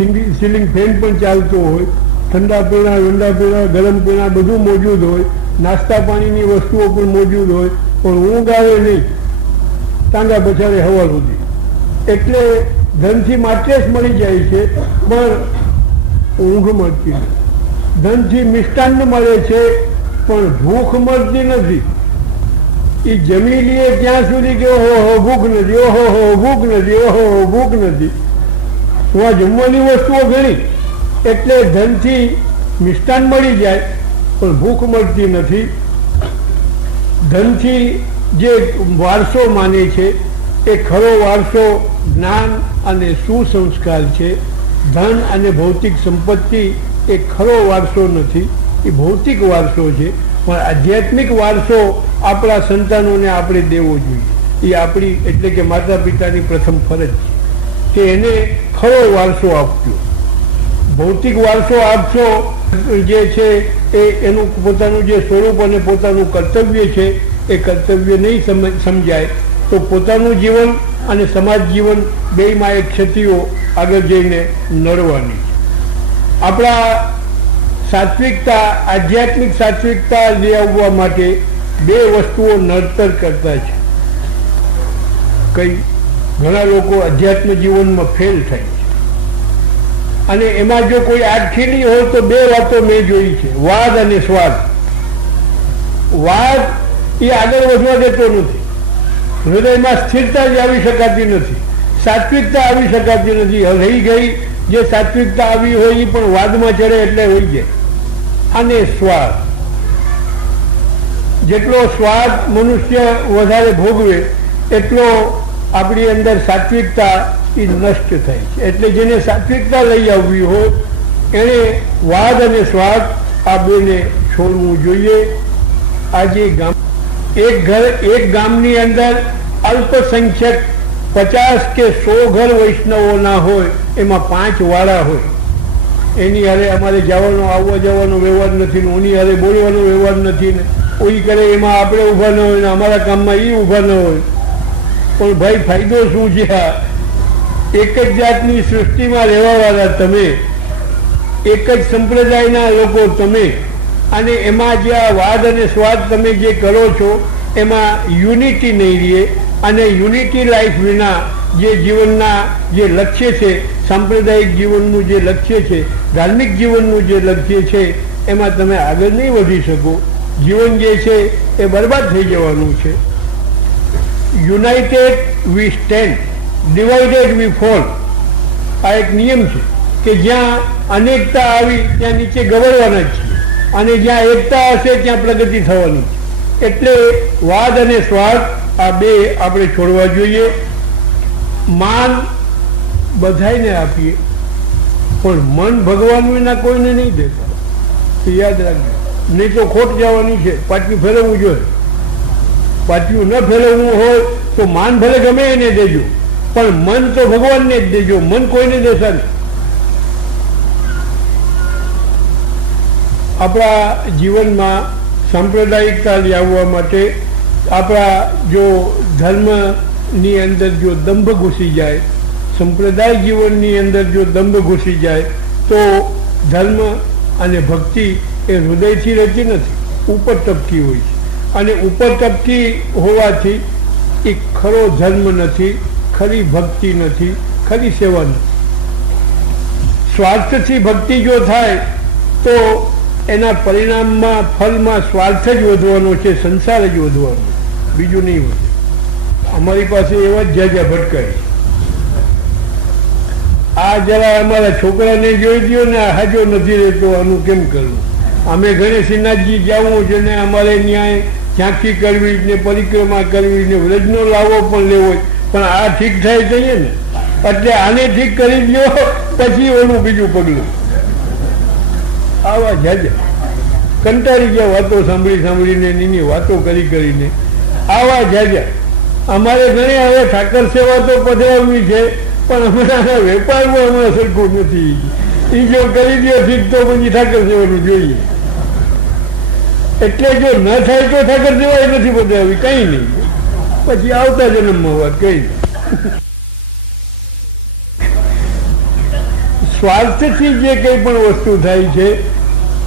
Ceiling fan પણ ચાલતો હોય, ઠંડા પીણા, ઠંડા પીણા, ગરમ પીણા બધું મોજૂદ હોય, નાસ્તા પાણીની વસ્તુઓ પણ મોજૂદ હોય, પણ ઊંઘ આવે નહીં ટાંગા બચારે હવા સુધી. એટલે ધનથી માટે જ મળી જાય છે, પણ ઊંઘ મળતી નથી. ધનથી મિષ્ટાન્ન મળે છે, પણ ભૂખ મળતી નથી. એ જમી લઈએ ત્યાં સુધી કે ઓહો ભૂખ નથી, ઓહો ભૂખ નથી, ઓહો ભૂખ નથી. હું આ જમવાની વસ્તુઓ ઘણી, એટલે ધનથી મિષ્ટાન મળી જાય પણ ભૂખ મળતી નથી. ધનથી જે વારસો માને છે એ ખરો વારસો જ્ઞાન અને સુસંસ્કાર છે. ધન અને ભૌતિક સંપત્તિ એ ખરો વારસો નથી, એ ભૌતિક વારસો છે. પણ આધ્યાત્મિક વારસો આપણા સંતાનોને આપણે દેવો જોઈએ. એ આપણી એટલે કે માતા પિતાની પ્રથમ ફરજ છે કે એને ખરો વારસો આપજો. ભૌતિક વારસો આપશો જે છે એનું પોતાનું જે સ્વરૂપ અને પોતાનું કર્તવ્ય છે એ કર્તવ્ય નહીં સમજાય તો પોતાનું જીવન અને સમાજ જીવન બેયમાં એક ક્ષતિઓ આગળ જઈને નડવાની. આપણા સાત્વિકતા, આધ્યાત્મિક સાત્વિકતા લઈ આવવા માટે બે વસ્તુઓ નડતર કરતા છે. કઈ ઘણા લોકો અધ્યાત્મ જીવનમાં ફેલ થાય છે, અને એમાં જો કોઈ આગ ખીલી હોય તો બે વાતો મેં જોઈ છે, વાદ અને સ્વાદ. વાદ એ આગળ વધવા દેતો નથી, હૃદયમાં સ્થિરતા જ આવી શકાતી નથી, સાત્વિકતા આવી શકાતી નથી. રહી ગઈ જે સાત્વિકતા આવી હોય એ પણ વાદમાં ચડે એટલે હોઈ જાય. અને સ્વાદ, જેટલો સ્વાદ મનુષ્ય વધારે ભોગવે એટલો આપણી અંદર સાત્વિકતા એ નષ્ટ થાય છે. એટલે જેને સાત્વિકતા લઈ આવવી હોય એને વાદ અને સ્વાદ આ બેને છોડવું જોઈએ. આજે એક ગામની અંદર અલ્પસંખ્યક 50 કે 100 ઘર વૈષ્ણવોના હોય, એમાં 5 વાળા હોય. એની હારે અમારે જવાનો આવવા જવાનો વ્યવહાર નથી ને, ઓની હારે બોલવાનો વ્યવહાર નથી ને, ઓઈ કરે એમાં આપણે ઊભા ન હોય ને અમારા કામમાં એ ઊભા ન હોય. પણ ભાઈ ફાયદો શું છે? એક જ જાતની સૃષ્ટિમાં રહેવાવાળા તમે, એક જ સંપ્રદાયના લોકો તમે, અને એમાં જે આ વાદ અને સ્વાદ તમે જે કરો છો એમાં યુનિટી નહીં રહે. અને યુનિટી લાઈફ વિના જે જીવનના જે લક્ષ્ય છે, સાંપ્રદાયિક જીવનનું જે લક્ષ્ય છે, ધાર્મિક જીવનનું જે લક્ષ્ય છે, એમાં તમે આગળ નહીં વધી શકો. જીવન જે છે એ બરબાદ થઈ જવાનું છે. United we stand, divided we fall. આ એક નિયમ છે કે જ્યાં અનેકતા આવી ત્યાં નીચે ગવડવાના જ છીએ, અને જ્યાં એકતા હશે ત્યાં પ્રગતિ થવાની છે. એટલે વાદ અને સ્વાદ આ બે આપણે છોડવા જોઈએ. માન બધાને આપીએ, પણ મન ભગવાન વિના કોઈને નહીં દેતા. યાદ રાખજો, નહીં તો ખોટ જવાની છે. પાટિયું ફેરવવું જોઈએ. પાટિયું ન ફેરવવું હોય તો માન ભલે ગમે એને દેજો, પણ મન તો ભગવાનને જ દેજો. મન કોઈને દેતા નહીં. આપણા જીવનમાં સાંપ્રદાયિકતા લાવવા માટે આપણા જો ધર્મની અંદર જો દંભ ઘૂસી જાય, સંપ્રદાય જીવનની અંદર જો દંભ ઘૂસી જાય તો ધર્મ અને ભક્તિ એ હૃદયથી રહેતી નથી, ઉપર ટપકી હોય છે. અને ઉપર ટપકી હોવાથી એ ખરો ધર્મ નથી, ખરી ભક્તિ નથી, ખરી સેવા નથી. સ્વાર્થથી ભક્તિ જો થાય તો એના પરિણામમાં, ફલમાં સ્વાર્થ જ વધવાનો છે, સંસાર જ વધવાનો, બીજું નહીં વધે. અમારી પાસે એવા જ જ્યાં ભટકાય. આ જરા અમારા છોકરાને જોઈ દો ને, હાજો નથી રહેતો, આનું કેમ કરવું? અમે ગણેશનાથજી જવું છે ને અમારે ન્યાય ઝાંખી કરવી ને, પરિક્રમા કરવી ને, વ્રજનો લાવો પણ લેવો, પણ આ ઠીક થાય જઈએ ને એટલે આને ઠીક કરી દો, પછી ઓલું બીજું પગલું. આવા જાજા કંટાળી ગયા વાતો સાંભળીને, એની વાતો કરીને. આવા જાજા અમારે ઘણી હવે ઠાકર સેવા તો પધરાવવી છે, પણ હમણાં વેપારમાં હમણાં સરખું નથી. એ જો કરી દો ઠીક તો પછી ઠાકર સેવાનું જોઈએ. એટલે જો ન થાય તો ઠાકર સેવા નથી પધરાવી, કંઈ નહીં. પછી આવતા જન્મમાં વાત કઈ. સ્વાર્થથી જે કંઈ પણ વસ્તુ થાય છે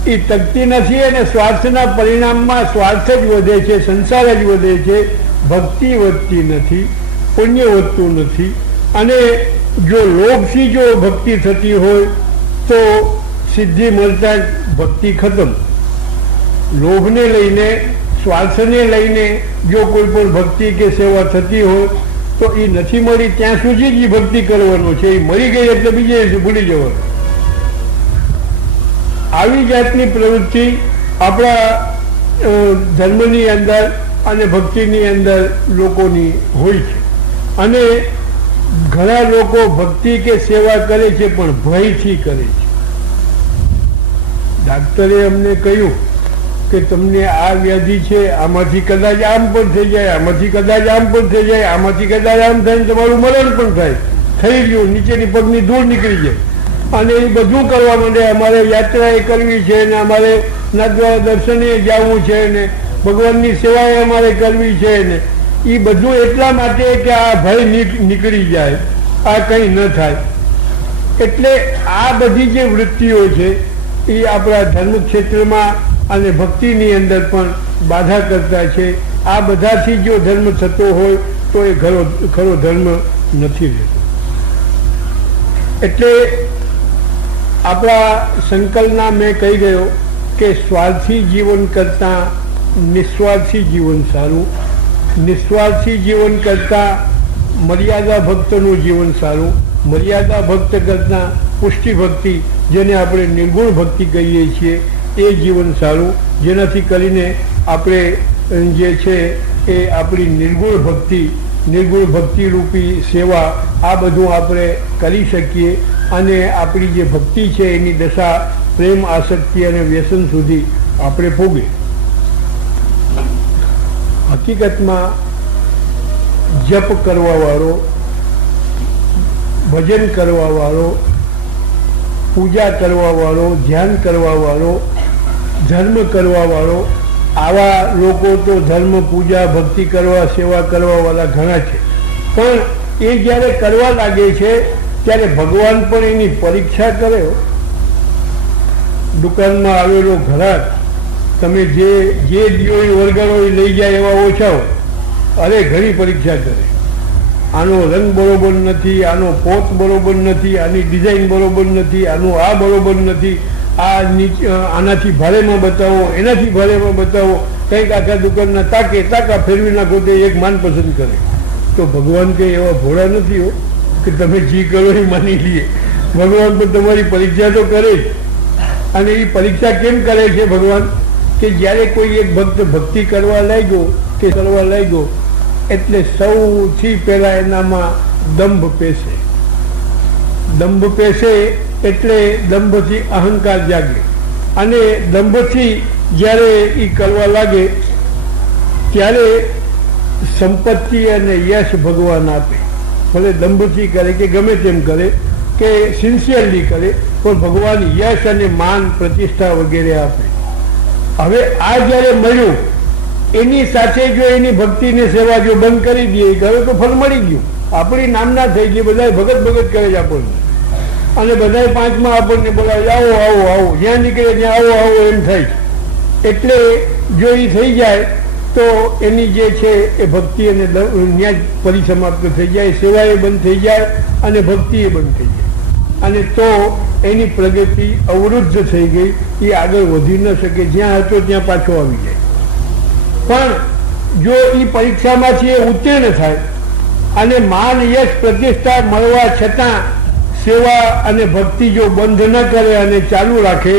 એ ટકતી નથી, અને સ્વાર્થના પરિણામમાં સ્વાર્થ જ વધે છે, સંસાર જ વધે છે, ભક્તિ વધતી નથી, પુણ્ય વધતું નથી. અને જો લોભથી જો ભક્તિ થતી હોય તો સિદ્ધિ મળતા ભક્તિ ખતમ. લોભને લઈને, સ્વાર્થને લઈને જો કોઈ પણ ભક્તિ કે સેવા થતી હોય તો એ નથી મળી ત્યાં સુધી જ ભક્તિ કરવાનો છે. એ મળી ગઈ એટલે બીજે ભૂલી જવાનું. આવી જાતની પ્રવૃત્તિ આપણા ધર્મની અંદર અને ભક્તિની અંદર લોકોની હોય છે. અને ઘણા લોકો ભક્તિ કે સેવા કરે છે પણ ભયથી કરે છે. ડાક્ટરે અમને કહ્યું કે તમને આ વ્યાધિ છે, આમાંથી કદાચ આમ પણ થઈ જાય, આમાંથી કદાચ આમ પણ થઈ જાય, આમાંથી કદાચ આમ થાય, તમારું મરણ પણ થાય. થઈ ગયું, નીચેની પગની ધૂળ નીકળી જાય. અને એ બધું કરવા માંડે. અમારે યાત્રાએ કરવી છે ને અમારે નાથદ્વારા દર્શને જવું છે ને ભગવાનની સેવાએ અમારે કરવી છે ને એ બધું એટલા માટે કે આ ભય નીકળી જાય, આ કંઈ ન થાય. એટલે આ બધી જે વૃત્તિઓ છે એ આપણા ધર્મ ક્ષેત્રમાં અને ભક્તિની અંદર પણ બાધા કરતા છે. આ બધાથી જો ધર્મ થતો હોય તો એ ખરો ધર્મ નથી રહેતો. એટલે આપણા સંકલ્પના મેં કહી ગયો કે સ્વાર્થી જીવન કરતાં નિસ્વાર્થી જીવન સારું, નિસ્વાર્થી જીવન કરતાં મર્યાદા ભક્તનું જીવન સારું, મર્યાદા ભક્ત કરતાં પુષ્ટિ ભક્તિ, જેને આપણે નિર્ગુણ ભક્તિ કહીએ છીએ, એ જીવન સારું. જેનાથી કરીને આપણે જે છે એ આપણી નિર્ગુણ ભક્તિ રૂપી સેવા આ બધું આપણે કરી શકીએ. અને આપણી જે ભક્તિ છે એની દશા પ્રેમ, આસક્તિ અને વ્યસન સુધી આપણે ભોગીએ. હકીકતમાં જપ કરવાવાળો, ભજન કરવાવાળો, પૂજા કરવાવાળો, ધ્યાન કરવાવાળો, ધર્મ કરવાવાળો, આવા લોકો તો ધર્મ, પૂજા, ભક્તિ કરવા, સેવા કરવાવાળા ઘણા છે. પણ એ જ્યારે કરવા લાગે છે ત્યારે ભગવાન પણ એની પરીક્ષા કરે. દુકાનમાં આવેલો ઘરાક તમે જે દિયોળી વળગાડો એ લઈ જાય એવા ઓછા હોય. અરે ઘણી પરીક્ષા કરે. આનો રંગ બરોબર નથી, આનો પોત બરોબર નથી, આની ડિઝાઇન બરોબર નથી, આનું આ બરોબર નથી, આ નીચે આનાથી ભારેમાં બતાવો, એનાથી ભારેમાં બતાવો. કંઈક આખા દુકાનના તાકા ફેરવી નાખો તો એક માન પસંદ કરે. તો ભગવાન કંઈ એવા ભોળા નથી હો કે તમે જી કરો એ માની લઈએ. ભગવાન પણ તમારી પરીક્ષા તો કરે જ. અને એ પરીક્ષા કેમ કરે છે ભગવાન? કે જ્યારે કોઈ એક ભક્ત ભક્તિ કરવા લાગ્યો કે કરવા લાગ્યો એટલે સૌથી પહેલા એનામાં દંભ પેસે. દંભ પેસે એટલે દંભથી અહંકાર જાગે. અને દંભથી જ્યારે એ કરવા લાગે ત્યારે સંપત્તિ અને યશ ભગવાન આપે. ભલે દંભથી કરે કે ગમે તેમ કરે કે સિન્સિયરલી કરે, પણ ભગવાન યશ અને માન, પ્રતિષ્ઠા વગેરે આપે. હવે આ જ્યારે મળ્યું એની સાથે જો એની ભક્તિને સેવા જો બંધ કરી દઈએ હવે તો ફળ મળી ગયું. આપણી નામના થઈ ગઈ, બધા ભગત કરે છે આપણને. અને બધા પાંચમાં આપણને બોલાવે આવો આવો આવો, જ્યાં નીકળે ત્યાં આવો આવો એમ થાય. એટલે જો એ થઈ જાય તો એની જે છે એ ભક્તિ અને ન્યાજ પરિસમાપ્ત થઈ જાય, સેવાએ બંધ થઈ જાય અને ભક્તિએ બંધ થઈ જાય. અને તો એની પ્રગતિ અવરુદ્ધ થઈ ગઈ, એ આગળ વધી ન શકે. જ્યાં હતો ત્યાં પાછો આવી જાય. પણ જો એ પરીક્ષામાંથી એ ઉત્તીર્ણ થાય અને માન, યશ, પ્રતિષ્ઠા મળવા છતાં સેવા અને ભક્તિ જો બંધ ન કરે અને ચાલુ રાખે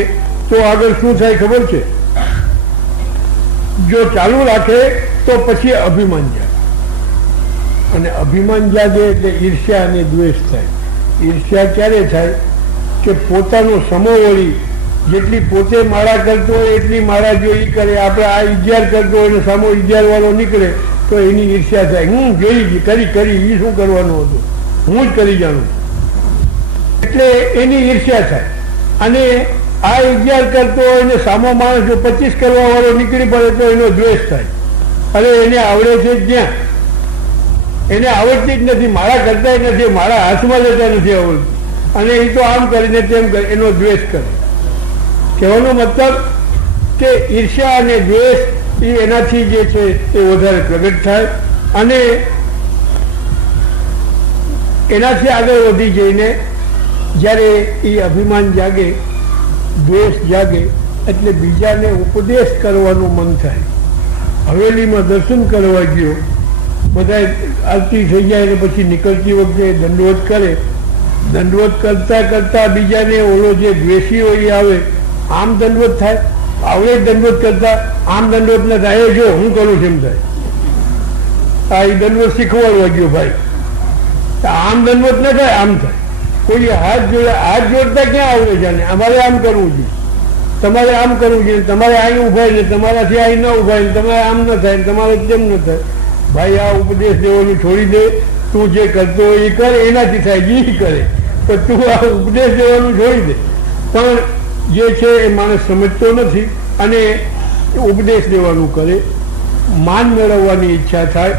તો આગળ શું થાય ખબર છે? જો ચાલુ રાખે તો પછી અભિમાન જાગે. અને અભિમાન જાગે એટલે ઈર્ષ્યા અને દ્વેષ થાય. ઈર્ષ્યા ક્યારે થાય? કે પોતાનો સમોવળી જેટલી પોતે માળા કરતો હોય એટલી માળા જો એ કરે, આપણે આ 11 કરતો હોય ને સામો 11 વાળો નીકળે તો એની ઈર્ષ્યા થાય. હું જોઈ કરી એ શું કરવાનું હતું, હું જ કરી જાણું. એટલે એની ઈર્ષ્યા થાય. અને આ 11 કરતો હોય ને સામો માણસ જો 25 કરવા વાળો નીકળી પડે તો એનો દ્વેષ થાય. અરે એને આવડે છે જ ક્યાં, એને આવડતી જ નથી, માળા કરતા નથી, માળા હાથમાં લેતા નથી આવડતું. અને એ તો આમ કરીને તેમ કરે, એનો દ્વેષ કરે. કહેવાનો મતલબ કે ઈર્ષ્યા અને દ્વેષ એ એનાથી જે છે એ વધારે પ્રગટ થાય અને એનાથી આગળ વધી જઈને જ્યારે એ અભિમાન જાગે, દ્વેષ જાગે, એટલે બીજાને ઉપદેશ કરવાનું મન થાય. હવેલીમાં દર્શન કરવા ગયો, બધા આરતી થઈ જાય અને પછી નીકળતી વખતે દંડવત કરે. દંડવત કરતા કરતા બીજાને ઓલો જે દ્વેષી હોય એ આવે, આમ દંડવત થાય, આવડે દંડવત કરતા આમ દંડવત ના થાય, જો હું કરું છું એમ થાય. આ એ દંડવત શીખવાડવા ગયો ભાઈ, આમ દંડવત ના થાય, આમ થાય. કોઈ હાથ જોડતા ક્યાં આવડે છે? અમારે આમ કરવું જોઈએ, તમારે આમ કરવું જોઈએ, તમારે અહીં ઉભાય ને તમારાથી અહીં ન ઉભાય ને તમારે આમ ન થાય ને તમારે તેમ ન થાય. ભાઈ આ ઉપદેશ દેવાનું છોડી દે, તું જે કરતો હોય એ કર, એનાથી થાય જે કરે, પણ તું આ ઉપદેશ દેવાનું છોડી દે. પણ જે છે એ માણસ સમજતો નથી અને ઉપદેશ દેવાનું કરે. માન મેળવવાની ઈચ્છા થાય,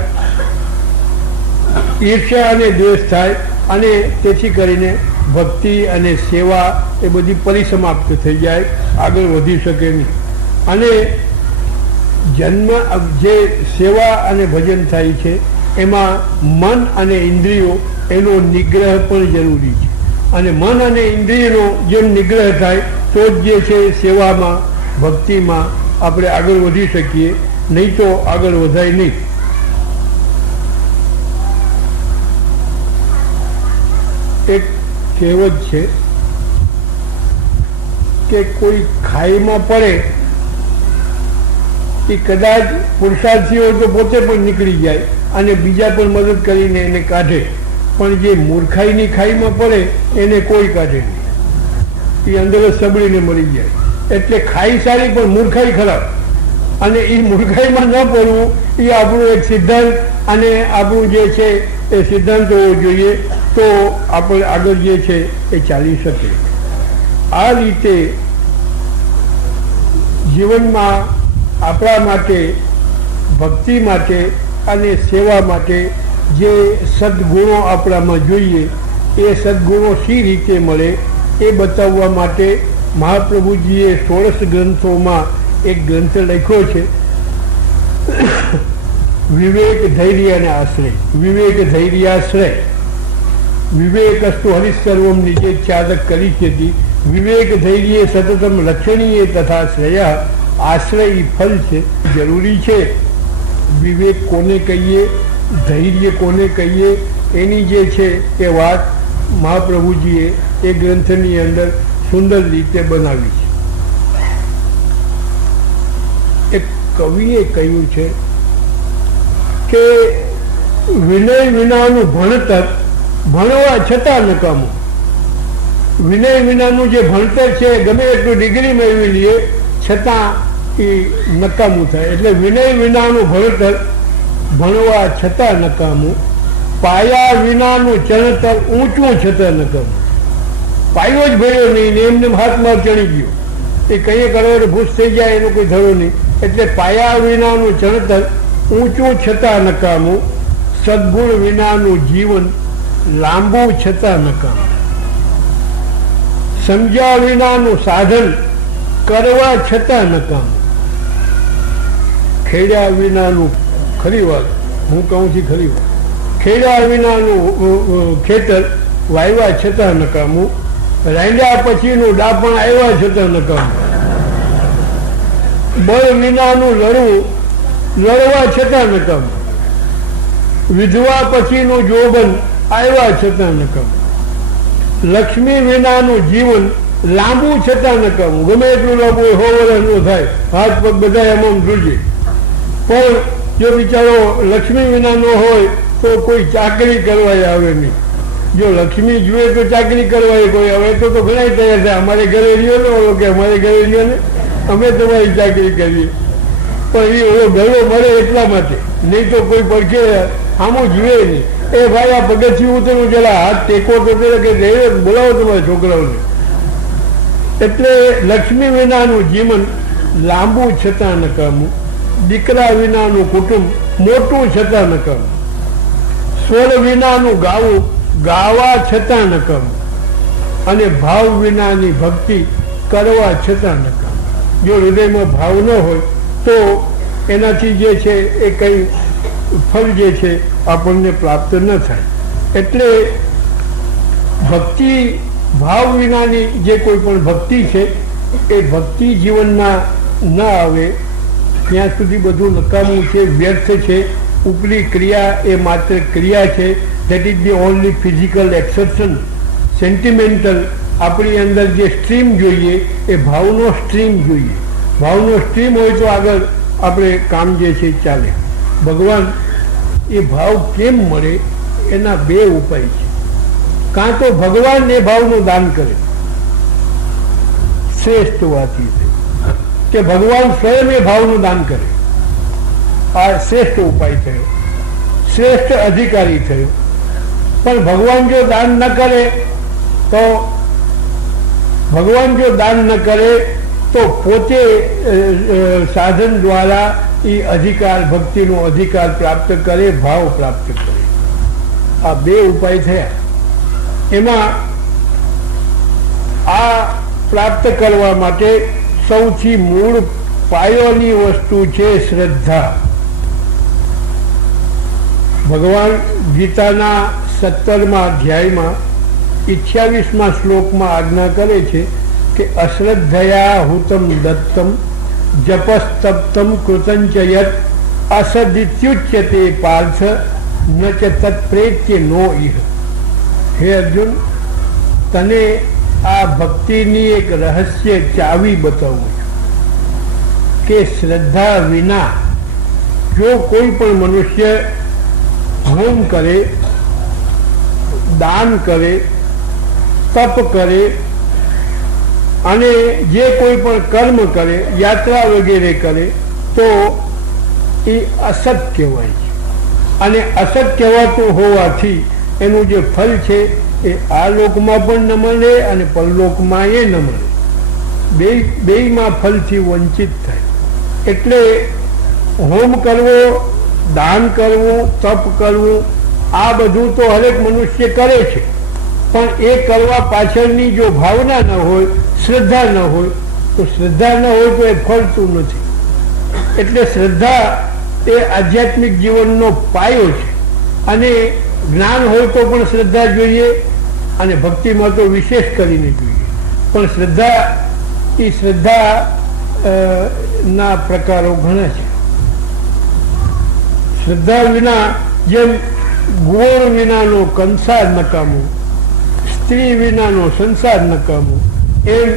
ઈર્ષ્યા અને દ્વેષ થાય અને તેથી કરીને ભક્તિ અને સેવા એ બધી પરિસમાપ્ત થઈ જાય, આગળ વધી શકે નહીં. અને જન્મ જે સેવા અને ભજન થાય છે એમાં મન અને ઇન્દ્રિયો એનો નિગ્રહ પણ જરૂરી છે. અને મન અને ઇન્દ્રિયનો જેમ નિગ્રહ થાય તો જ જે છે સેવામાં ભક્તિમાં આપણે આગળ વધી શકીએ, નહીં તો આગળ વધાય નહીં. એક કહેવત છે કે કોઈ ખાઈમાં પડે એ કદાચ પુરુષાર્થી હોય તો પોતે પણ નીકળી જાય અને બીજા પણ મદદ કરીને એને કાઢે, પણ જે મૂર્ખાઈની ખાઈમાં પડે એને કોઈ કાઢે નહીં, એ અંદર જ સબળીને મરી જાય. એટલે ખાઈ સારી પણ મૂર્ખાઈ ખરાબ, અને એ મૂર્ખાઈમાં ન પડવું એ આપણું એક સિદ્ધાંત અને આપણું જે છે એ સિદ્ધાંત હોવો જોઈએ, તો આપણે આગળ જે છે એ ચાલી શકે. આ રીતે જીવનમાં આપણા માટે, ભક્તિ માટે અને સેવા માટે જે સદગુણો આપણામાં જોઈએ એ સદગુણો શી રીતે મળે એ બતાવવા માટે મહાપ્રભુજીએ 16 ગ્રંથોમાં એક ગ્રંથ લખ્યો છે, વિવેક ધૈર્ય અને આશ્રય. વિવેક ધૈર્યાશ્રય. વિવેકસ્તુ હરિસર્વમ નીચે ચાદક કરી હતી. વિવેક ધૈર્ય સતતમ લક્ષણીય તથા શ્રેય. આશ્રય ફલ છે, જરૂરી છે. વિવેક કોને કહીએ, ધૈર્ય કોને કહીએ, એની જે છે એ વાત મહાપ્રભુજીએ એ ગ્રંથની અંદર સુંદર રીતે બનાવી છે. એક કવિએ કહ્યું છે કે વિનય વિનાનું ભણતર ભણવા છતાં નકામું. વિનય વિનાનું જે ભણતર છે ગમે એટલું ડિગ્રી મેળવી લઈએ છતાં એ નકામું થાય. એટલે વિનય વિનાનું ભણતર ભણવા છતાં નકામું. પાયા વિનાનું ચણતર ઊંચું છતાં નકામું. પાયો જ ભર્યો નહીં ને એમને હાથમાં ચણી ગયો, એ કઈ કરો ભૂસ થઈ જાય એનો કોઈ ધરો નહીં. એટલે પાયા વિનાનું ચણતર ઊંચું છતાં નકામું. સદગુણ વિનાનું જીવન લાંબુ છતાં નકામું. સમજ્યા વિનાનું સાધન કરવા છતાં નકામું. ખેડ્યા વિનાનું, ખરી વાત હું કહું છું, ખરી વાત, ખેડ્યા વિનાનું ખેતર વાવ્યા છતાં નકામું. રાંડ્યા પછીનું ડાપણ આવ્યા છતાં નકામું. બળ વિનાનું લડવું લડવા છતાં નકામું. વિધવા પછીનું જોબન આવ્યા છતાં નકામું. લક્ષ્મી વિનાનું જીવન લાંબુ છતાં નકામું. ગમે એટલું લાંબુ 100 વર્ષનું થાય, હાથ પગ બધા એમાં ધ્રુજે, પણ જો બિચારો લક્ષ્મી વિના ન હોય તો કોઈ ચાકરી કરવા આવે નહીં. જો લક્ષ્મી જુએ તો ચાકરી કરવા કોઈ આવે તો ઘણા તૈયાર થાય, અમારે ઘરે રહ્યો ને ઓલો કે અમારે ઘરે રહ્યો ને અમે તમારી ચાકરી કરીએ. પણ એ ઓલો ગળો મળે એટલા માટે, નહીં તો કોઈ પડખે આમું જુએ નહીં. એ ભાઈ આ પગથિયું ઉતરવું જરા હાથ ટેકો તો કે બોલાવો તમારા છોકરાઓને. એટલે લક્ષ્મી વિનાનું જીવન લાંબુ છતાં નકામું. દીકરા વિનાનું કુટુંબ મોટું છતાં નકામું. સ્વર વિનાનું ગાવું ગાવા છતાં નકામું. અને ભાવ વિનાની ભક્તિ કરવા છતાં નકામ. જો હૃદયમાં ભાવ ન હોય તો એનાથી જે છે એ કંઈ ફળ જે છે આપણને પ્રાપ્ત ન થાય. એટલે ભક્તિ, ભાવ વિનાની જે કોઈ પણ ભક્તિ છે એ ભક્તિ જીવનમાં ન આવે ત્યાં સુધી બધું નકામું છે, વ્યર્થ છે. ઉપલી ક્રિયા એ માત્ર ક્રિયા છે. That is the only physical exception. Sentimental આપણી અંદર જે સ્ટ્રીમ જોઈએ એ ભાવનો સ્ટ્રીમ જોઈએ. ભાવનો સ્ટ્રીમ હોય તો આગળ આપણે કામ જે છે ચાલે. ભગવાન એ ભાવ કેમ મળે એના બે ઉપાય છે. કાં તો ભગવાન એ ભાવનું દાન કરે, શ્રેષ્ઠ વાત એ છે કે ભગવાન સ્વયં એ ભાવનું દાન કરે. આ શ્રેષ્ઠ ઉપાય થયો, શ્રેષ્ઠ અધિકારી થયો. પણ ભગવાન જો દાન ન કરે તો ભગવાન જો દાન ન કરે તો પોતે સાધન દ્વારા એ અધિકાર, ભક્તિનો અધિકાર પ્રાપ્ત કરે, ભાવ પ્રાપ્ત કરે. આ બે ઉપાય થયા. એમાં આ પ્રાપ્ત કરવા માટે સૌથી મૂળ પાયોની વસ્તુ છે શ્રદ્ધા. ભગવાન ગીતાના 17મા અધ્યાયમાં 28મા શ્લોકમાં આજ્ઞા કરે છે કે અશ્રદ્ધયા હુતમ દત્તમ જપસ્તપ્તમ કૃતંચ યત અસદિત્યુચ્યતે પાર્થ ન ચ તત્પ્રેત્ય નો ઇહ. હે અર્જુન, તને આ ભક્તિની એક રહસ્ય ચાવી બતાવું છું કે શ્રદ્ધા વિના જો કોઈ પણ મનુષ્ય હોમ કરે, દાન કરે, તપ કરે અને જે કોઈ પણ કર્મ કરે, યાત્રા વગેરે કરે તો એ અસત કહેવાય છે. અને અસત કહેવાતું હોવાથી એનું જે ફળ છે એ આ લોકમાં પણ ન મળે અને પરલોકમાં એ ન મળે. બેયમાં ફળથી વંચિત થાય. એટલે હોમ કરવો, દાન કરવું, તપ કરવું, આ બધું તો હરેક મનુષ્ય કરે છે. પણ એ કરવા પાછળની જો ભાવના ન હોય, શ્રદ્ધા ન હોય તો શ્રદ્ધા ન હોય તો એ ફળતું નથી. એટલે શ્રદ્ધા એ આધ્યાત્મિક જીવનનો પાયો છે. અને જ્ઞાન હોય તો પણ શ્રદ્ધા જોઈએ અને ભક્તિમાં તો વિશેષ કરીને જોઈએ. પણ શ્રદ્ધા ના પ્રકારો ઘણા છે. શ્રદ્ધા વિના, જેમ ગુણ વિનાનો કંસાર નકામો, સ્ત્રી વિનાનો સંસાર નકામો, એમ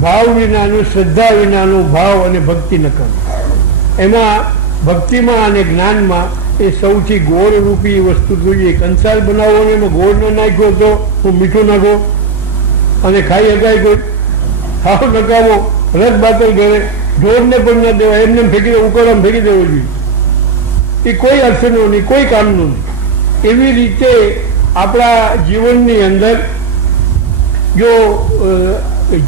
ભાવ વિનાનું, શ્રદ્ધા વિનાનું ભાવ અને ભક્તિ નકામો. એમાં ભક્તિમાં અને જ્ઞાનમાં એ સૌથી ગોળ રૂપી વસ્તુ જોઈએ. કંસાર બનાવવાનો એમાં ગોળ ન નાખ્યો તો હું મીઠું નાખો અને ખાઈ શકાય કોઈ? હાવ નકામો, રસ બાતલ ગળે, ઢોરને પણ ન દેવાય, એમને ફેંકી દે, ઉકળામાં ફેંકી દેવો જોઈએ. એ કોઈ અર્થનો નહીં, કોઈ કામનું નહીં. એવી રીતે આપણા જીવનની અંદર જો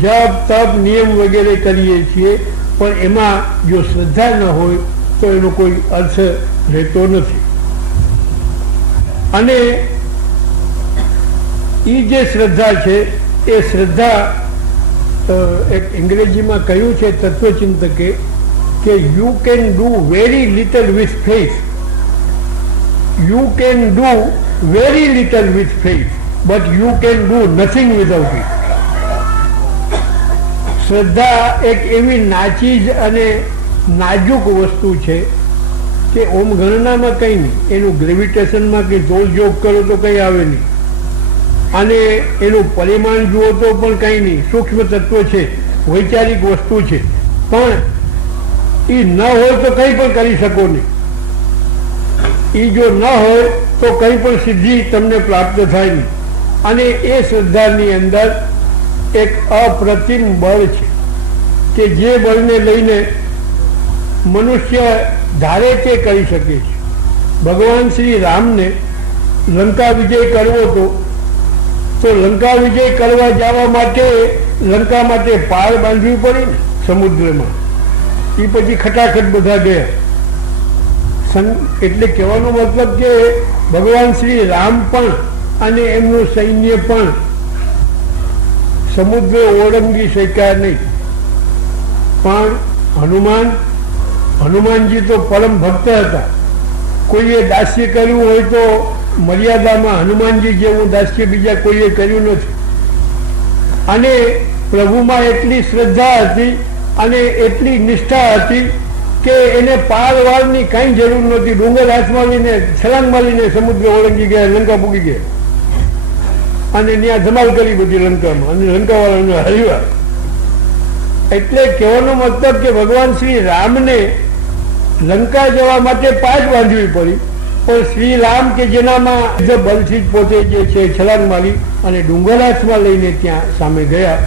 જપ, તપ, નિયમ વગેરે કરીએ છીએ પણ એમાં જો શ્રદ્ધા ન હોય તો એનો કોઈ અર્થ રહેતો નથી. અને એ જે શ્રદ્ધા છે એ શ્રદ્ધા, એક અંગ્રેજીમાં કહ્યું છે તત્વચિંતકે કે you can do very little with faith. You can do very little with faith but you can do nothing without it. શ્રદ્ધા એક એવી નાચીજ અને નાજુક વસ્તુ છે કે ઓમ ગણનામાં કંઈ નહીં, એનું ગ્રેવિટેશનમાં કંઈ તોલ જોગ કરો તો કંઈ આવે નહીં, અને એનું પરિમાણ જુઓ તો પણ કંઈ નહીં, સૂક્ષ્મ તત્વ છે, વૈચારિક વસ્તુ છે. પણ એ ન હોય તો કંઈ પણ કરી શકો નહીં. એ જો ન હોય તો કંઈ પણ સિદ્ધિ તમને પ્રાપ્ત થાય નહીં. અને એ શ્રદ્ધાની અંદર એક અપ્રતિમ બળ છે કે જે બળને લઈને મનુષ્ય ધારે તે કરી શકે છે. ભગવાન શ્રી રામને લંકા વિજય કરવો તો લંકા વિજય કરવા જવા માટે લંકા માટે પાળ બાંધવી પડે ને સમુદ્રમાં. એ પછી ખટાખટ બધા ગયા. એટલે કહેવાનો મતલબ કે ભગવાન શ્રી રામ પણ અને એમનું સૈન્ય પણ સમુદ્ર ઓળંગી શક્યા નહીં. પણ હનુમાનજી તો પરમ ભક્ત હતા. કોઈએ દાસ્ય કર્યું હોય તો મર્યાદામાં હનુમાનજી જેવું દાસ્ય બીજા કોઈએ કર્યું નથી. અને પ્રભુમાં એટલી શ્રદ્ધા હતી અને એટલી નિષ્ઠા હતી કે એને પારવારની કાંઈ જરૂર નહોતી. ડુંગર હાથમાં લઈને છલાંગ મારીને સમુદ્ર ઓળંગી ગયા, લંકા પૂગી ગયા અને ત્યાં ધમાલ કરી બધી લંકામાં, અને લંકાવાળાને હરિવા. એટલે કહેવાનો મતલબ કે ભગવાન શ્રી રામને લંકા જવા માટે પાછ બાંધવી પડી, પણ શ્રી રામ કે જેનામાં બલથી જ પોતે જે છે છલાંગ મારી અને ડુંગર હાથમાં લઈને ત્યાં સામે ગયા.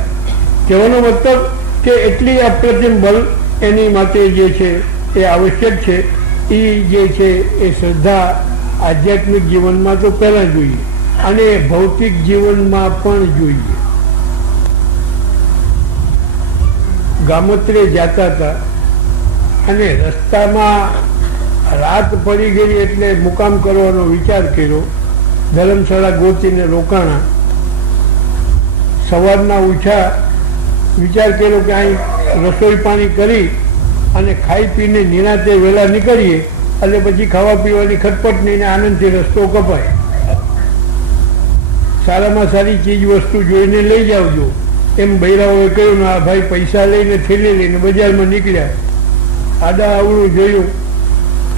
કહેવાનો મતલબ કે એટલી અપ્રતિમ બલ એની માટે જે છે એ આવશ્યક છે. એ જે છે એ શ્રદ્ધા આધ્યાત્મિક જીવનમાં તો પહેલાં જોઈએ અને ભૌતિક જીવનમાં પણ જોઈએ. ગામત્રે જતા હતા અને રસ્તામાં રાત પડી ગઈ એટલે મુકામ કરવાનો વિચાર કર્યો. ધર્મશાળા ગોતીને રોકાણા. સવારના ઉઠ્યા, વિચાર કર્યો કે અહીં રસોઈ પાણી કરી અને ખાઈ પીને નિરાંતે વહેલા નીકળીએ એટલે પછી ખાવા પીવાની ખટપટ નહીં, આનંદથી રસ્તો કપાય. સારામાં સારી ચીજ વસ્તુ જોઈને લઈ જાવજો એમ બૈરાઓએ કહ્યું. આ ભાઈ પૈસા લઈને થેલી લઈને બજારમાં નીકળ્યા. આડા આવડું જોયું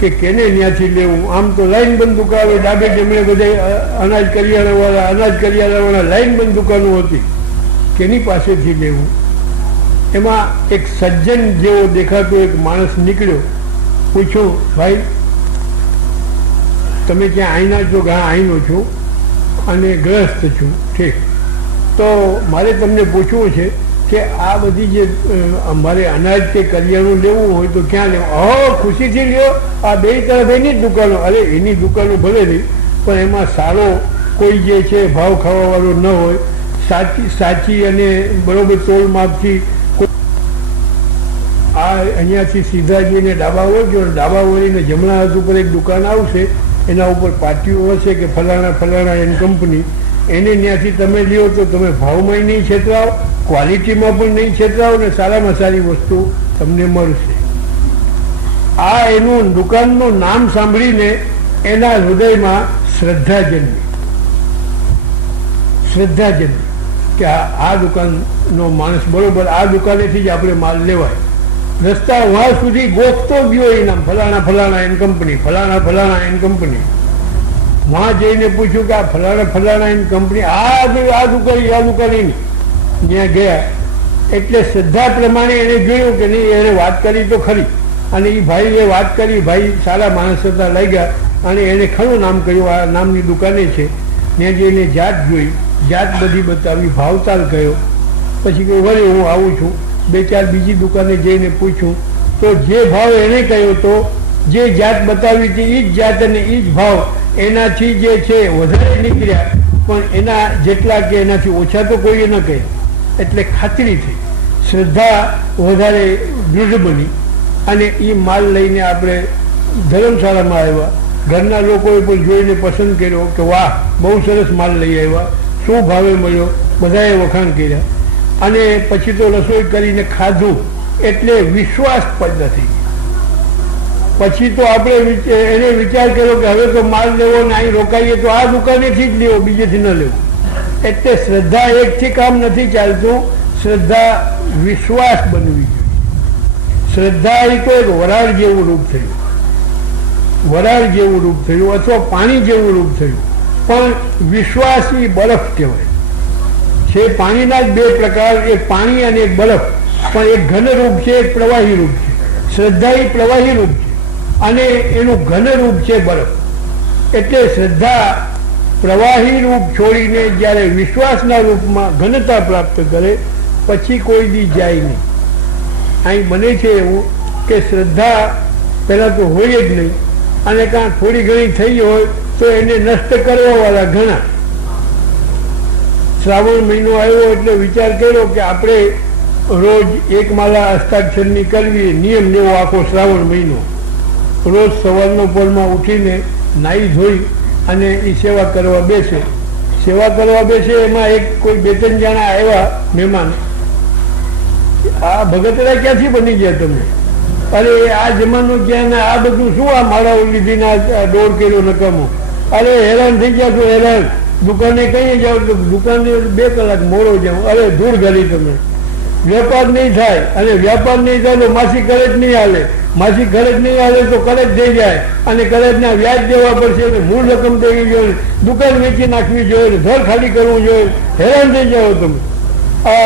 કે કેને ત્યાંથી લેવું. આમ તો લાઈન બંધ દુકાનો, ડાબે જમણે બધા અનાજ કરિયાણાવાળા લાઈન બંધ દુકાનો હતી. કેની પાસેથી લેવું? એમાં એક સજ્જન જેવો દેખાતો એક માણસ નીકળ્યો. પૂછ્યું, ભાઈ તમે ક્યાં આઈના છો? હા, આઈનો છું અને ગ્રસ્ત છું. ઠીક, તો મારે તમને પૂછવું છે કે આ બધી જે અમારે અનાજ કે કરિયાણું લેવું હોય તો ક્યાં લેવું? ખુશીથી લ્યો, આ બે તરફ એની જ દુકાનો. અરે એની દુકાનો ભલે નહીં, પણ એમાં સારો કોઈ જે છે ભાવ ખાવાવાળો ન હોય, સાચી અને બરોબર તોલ માપથી. આ અહીંયાથી સીધા જઈને ડાબા વળજો, ડાબા વળીને જમણા હાથ ઉપર એક દુકાન આવશે, એના ઉપર પાટીઓ હશે કે ફલાણા એન કંપની. એને ત્યાંથી તમે લ્યો તો તમે ભાવમાં નહીં છેતરાવ, ક્વોલિટીમાં પણ નહીં છેતરાવ ને સારામાં સારી વસ્તુ તમને મળશે. આ એનું દુકાનનું નામ સાંભળીને એના હૃદયમાં શ્રદ્ધા જન્મી કે આ દુકાનનો માણસ બરોબર, આ દુકાનેથી જ આપણે માલ લેવાય. રસ્તા વહાં સુધી ગોખતો ગયો એના ફલાણા એન કંપની, ફલાણા એન કંપની. વહાં જઈને પૂછ્યું કે આ ફલાણા એન કંપની, આ દુકાન એની. ત્યાં ગયા એટલે શ્રદ્ધા પ્રમાણે એને જોયું કે નહીં, એને વાત કરી તો ખરી અને એ ભાઈએ વાત કરી. ભાઈ સારા માણસ હતા, લઈ ગયા અને એને ખરું નામ કહ્યું, આ નામની દુકાને છે. ત્યાં જઈને જાત જોઈ, જાત બધી બતાવી, ભાવતાલ કહ્યો. પછી કહ્યું વળી હું આવું છું. બે ચાર બીજી દુકાને જઈને પૂછ્યું તો જે ભાવ એને કહ્યો તો, જે જાત બતાવી હતી એ જ જાત અને એ જ ભાવ, એનાથી જે છે વધારે નીકળ્યા, પણ એના જેટલા કે એનાથી ઓછા તો કોઈએ ન કહ્યા. એટલે ખાતરી થઈ, શ્રદ્ધા વધારે દૃઢ બની અને એ માલ લઈને આપણે ધર્મશાળામાં આવ્યા. ઘરના લોકોએ પણ જોઈને પસંદ કર્યો કે વાહ, બહુ સરસ માલ લઈ આવ્યા, શું ભાવે મળ્યો, બધાએ વખાણ કર્યા. અને પછી તો રસોઈ કરીને ખાધું એટલે વિશ્વાસ પેદા થઈ ગયો. પછી તો આપણે એને વિચાર કર્યો કે હવે તો માલ લેવો ને અહીં રોકાઈએ તો આ દુકાનેથી જ લેવો, બીજેથી ન લેવો. એટલે શ્રદ્ધા એકથી કામ નથી ચાલતું, શ્રદ્ધા વિશ્વાસ બનવી જોઈએ. શ્રદ્ધા એ તો એક વરાળ જેવું રૂપ થયું, અથવા પાણી જેવું રૂપ થયું. પણ વિશ્વાસ એ બરફ કહેવાય છે. પાણીના જ બે પ્રકાર, એક પાણી અને એક બરફ. પણ એક ઘન રૂપ છે, એક પ્રવાહી રૂપ છે. શ્રદ્ધા એ પ્રવાહી રૂપ છે અને એનું ઘન રૂપ છે બરફ. એટલે શ્રદ્ધા પ્રવાહી રૂપ છોડીને જ્યારે વિશ્વાસના રૂપમાં ઘનતા પ્રાપ્ત કરે પછી કોઈ દી જાય નહીં. અહીં બને છે એવું કે શ્રદ્ધા પહેલાં તો હોય જ નહીં, અને કાં થોડી ઘણી થઈ હોય તો એને નષ્ટ કરવાવાળા ઘણા. શ્રાવણ મહિનો આવ્યો એટલે વિચાર કર્યો કે આપણે રોજ એક માલા હસ્તાક્ષરની કરવી, નિયમ જેવો આખો શ્રાવણ મહિનો. રોજ સવારનો પોરમાં ઉઠીને નાહી ધોઈ અને એ સેવા કરવા બેસે. સેવા કરવા બેસે એમાં એક કોઈ 2-3 જણા આવ્યા મહેમાન, આ ભગતડા ક્યાંથી બની ગયા તમે? અરે આ જમાનો ક્યાં ને આ બધું શું, આ માળાઓ લીધી ને દોડ કર્યો નકામો. અરે હેરાન થઈ ગયા તો હેરાન, દુકાને કઈ જાઓ તો દુકાને 2 કલાક મોડો જાઓ. અરે ધૂળ ઘાલી તમે, વેપાર નહીં થાય, અને વ્યાપાર નહીં થાય તો માસી કરજ નહીં હાલે, માસી કરજ નહીં હાલે તો કરજ થઈ જાય, અને કરજના વ્યાજ દેવા પડશે, એટલે મૂળ રકમ દેવી જોઈએ, દુકાન વેચી નાખવી જોઈએ, ઘર ખાલી કરવું જોઈએ. હેરાન થઈ જાઓ તમે.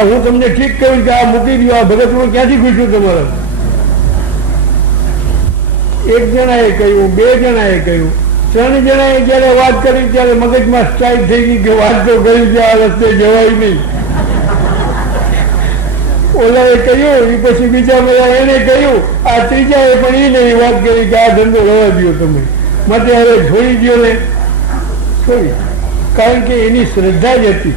હું તમને ઠીક કહ્યું કે આ મૂકી દો, આ ભગતમાં ક્યાંથી ઘૂસ્યું તમારે? 1 જણાએ કહ્યું, 2 જણાએ કહ્યું, 3 જણાએ જયારે વાત કરી ત્યારે મગજમાં સ્ટ્રાઇક થઈ ગઈ કે વાત તો કરી છે, આ રસ્તે જવાય નહીં. ઓલાએ કહ્યું, એ પછી બીજા બધા એને કહ્યું, આ ત્રીજાએ પણ એને વાત કરી કે આ ધંધો રવા દો તમે, માટે હવે છોડી દો ને. છોડી, કારણ કે એની શ્રદ્ધા જ હતી,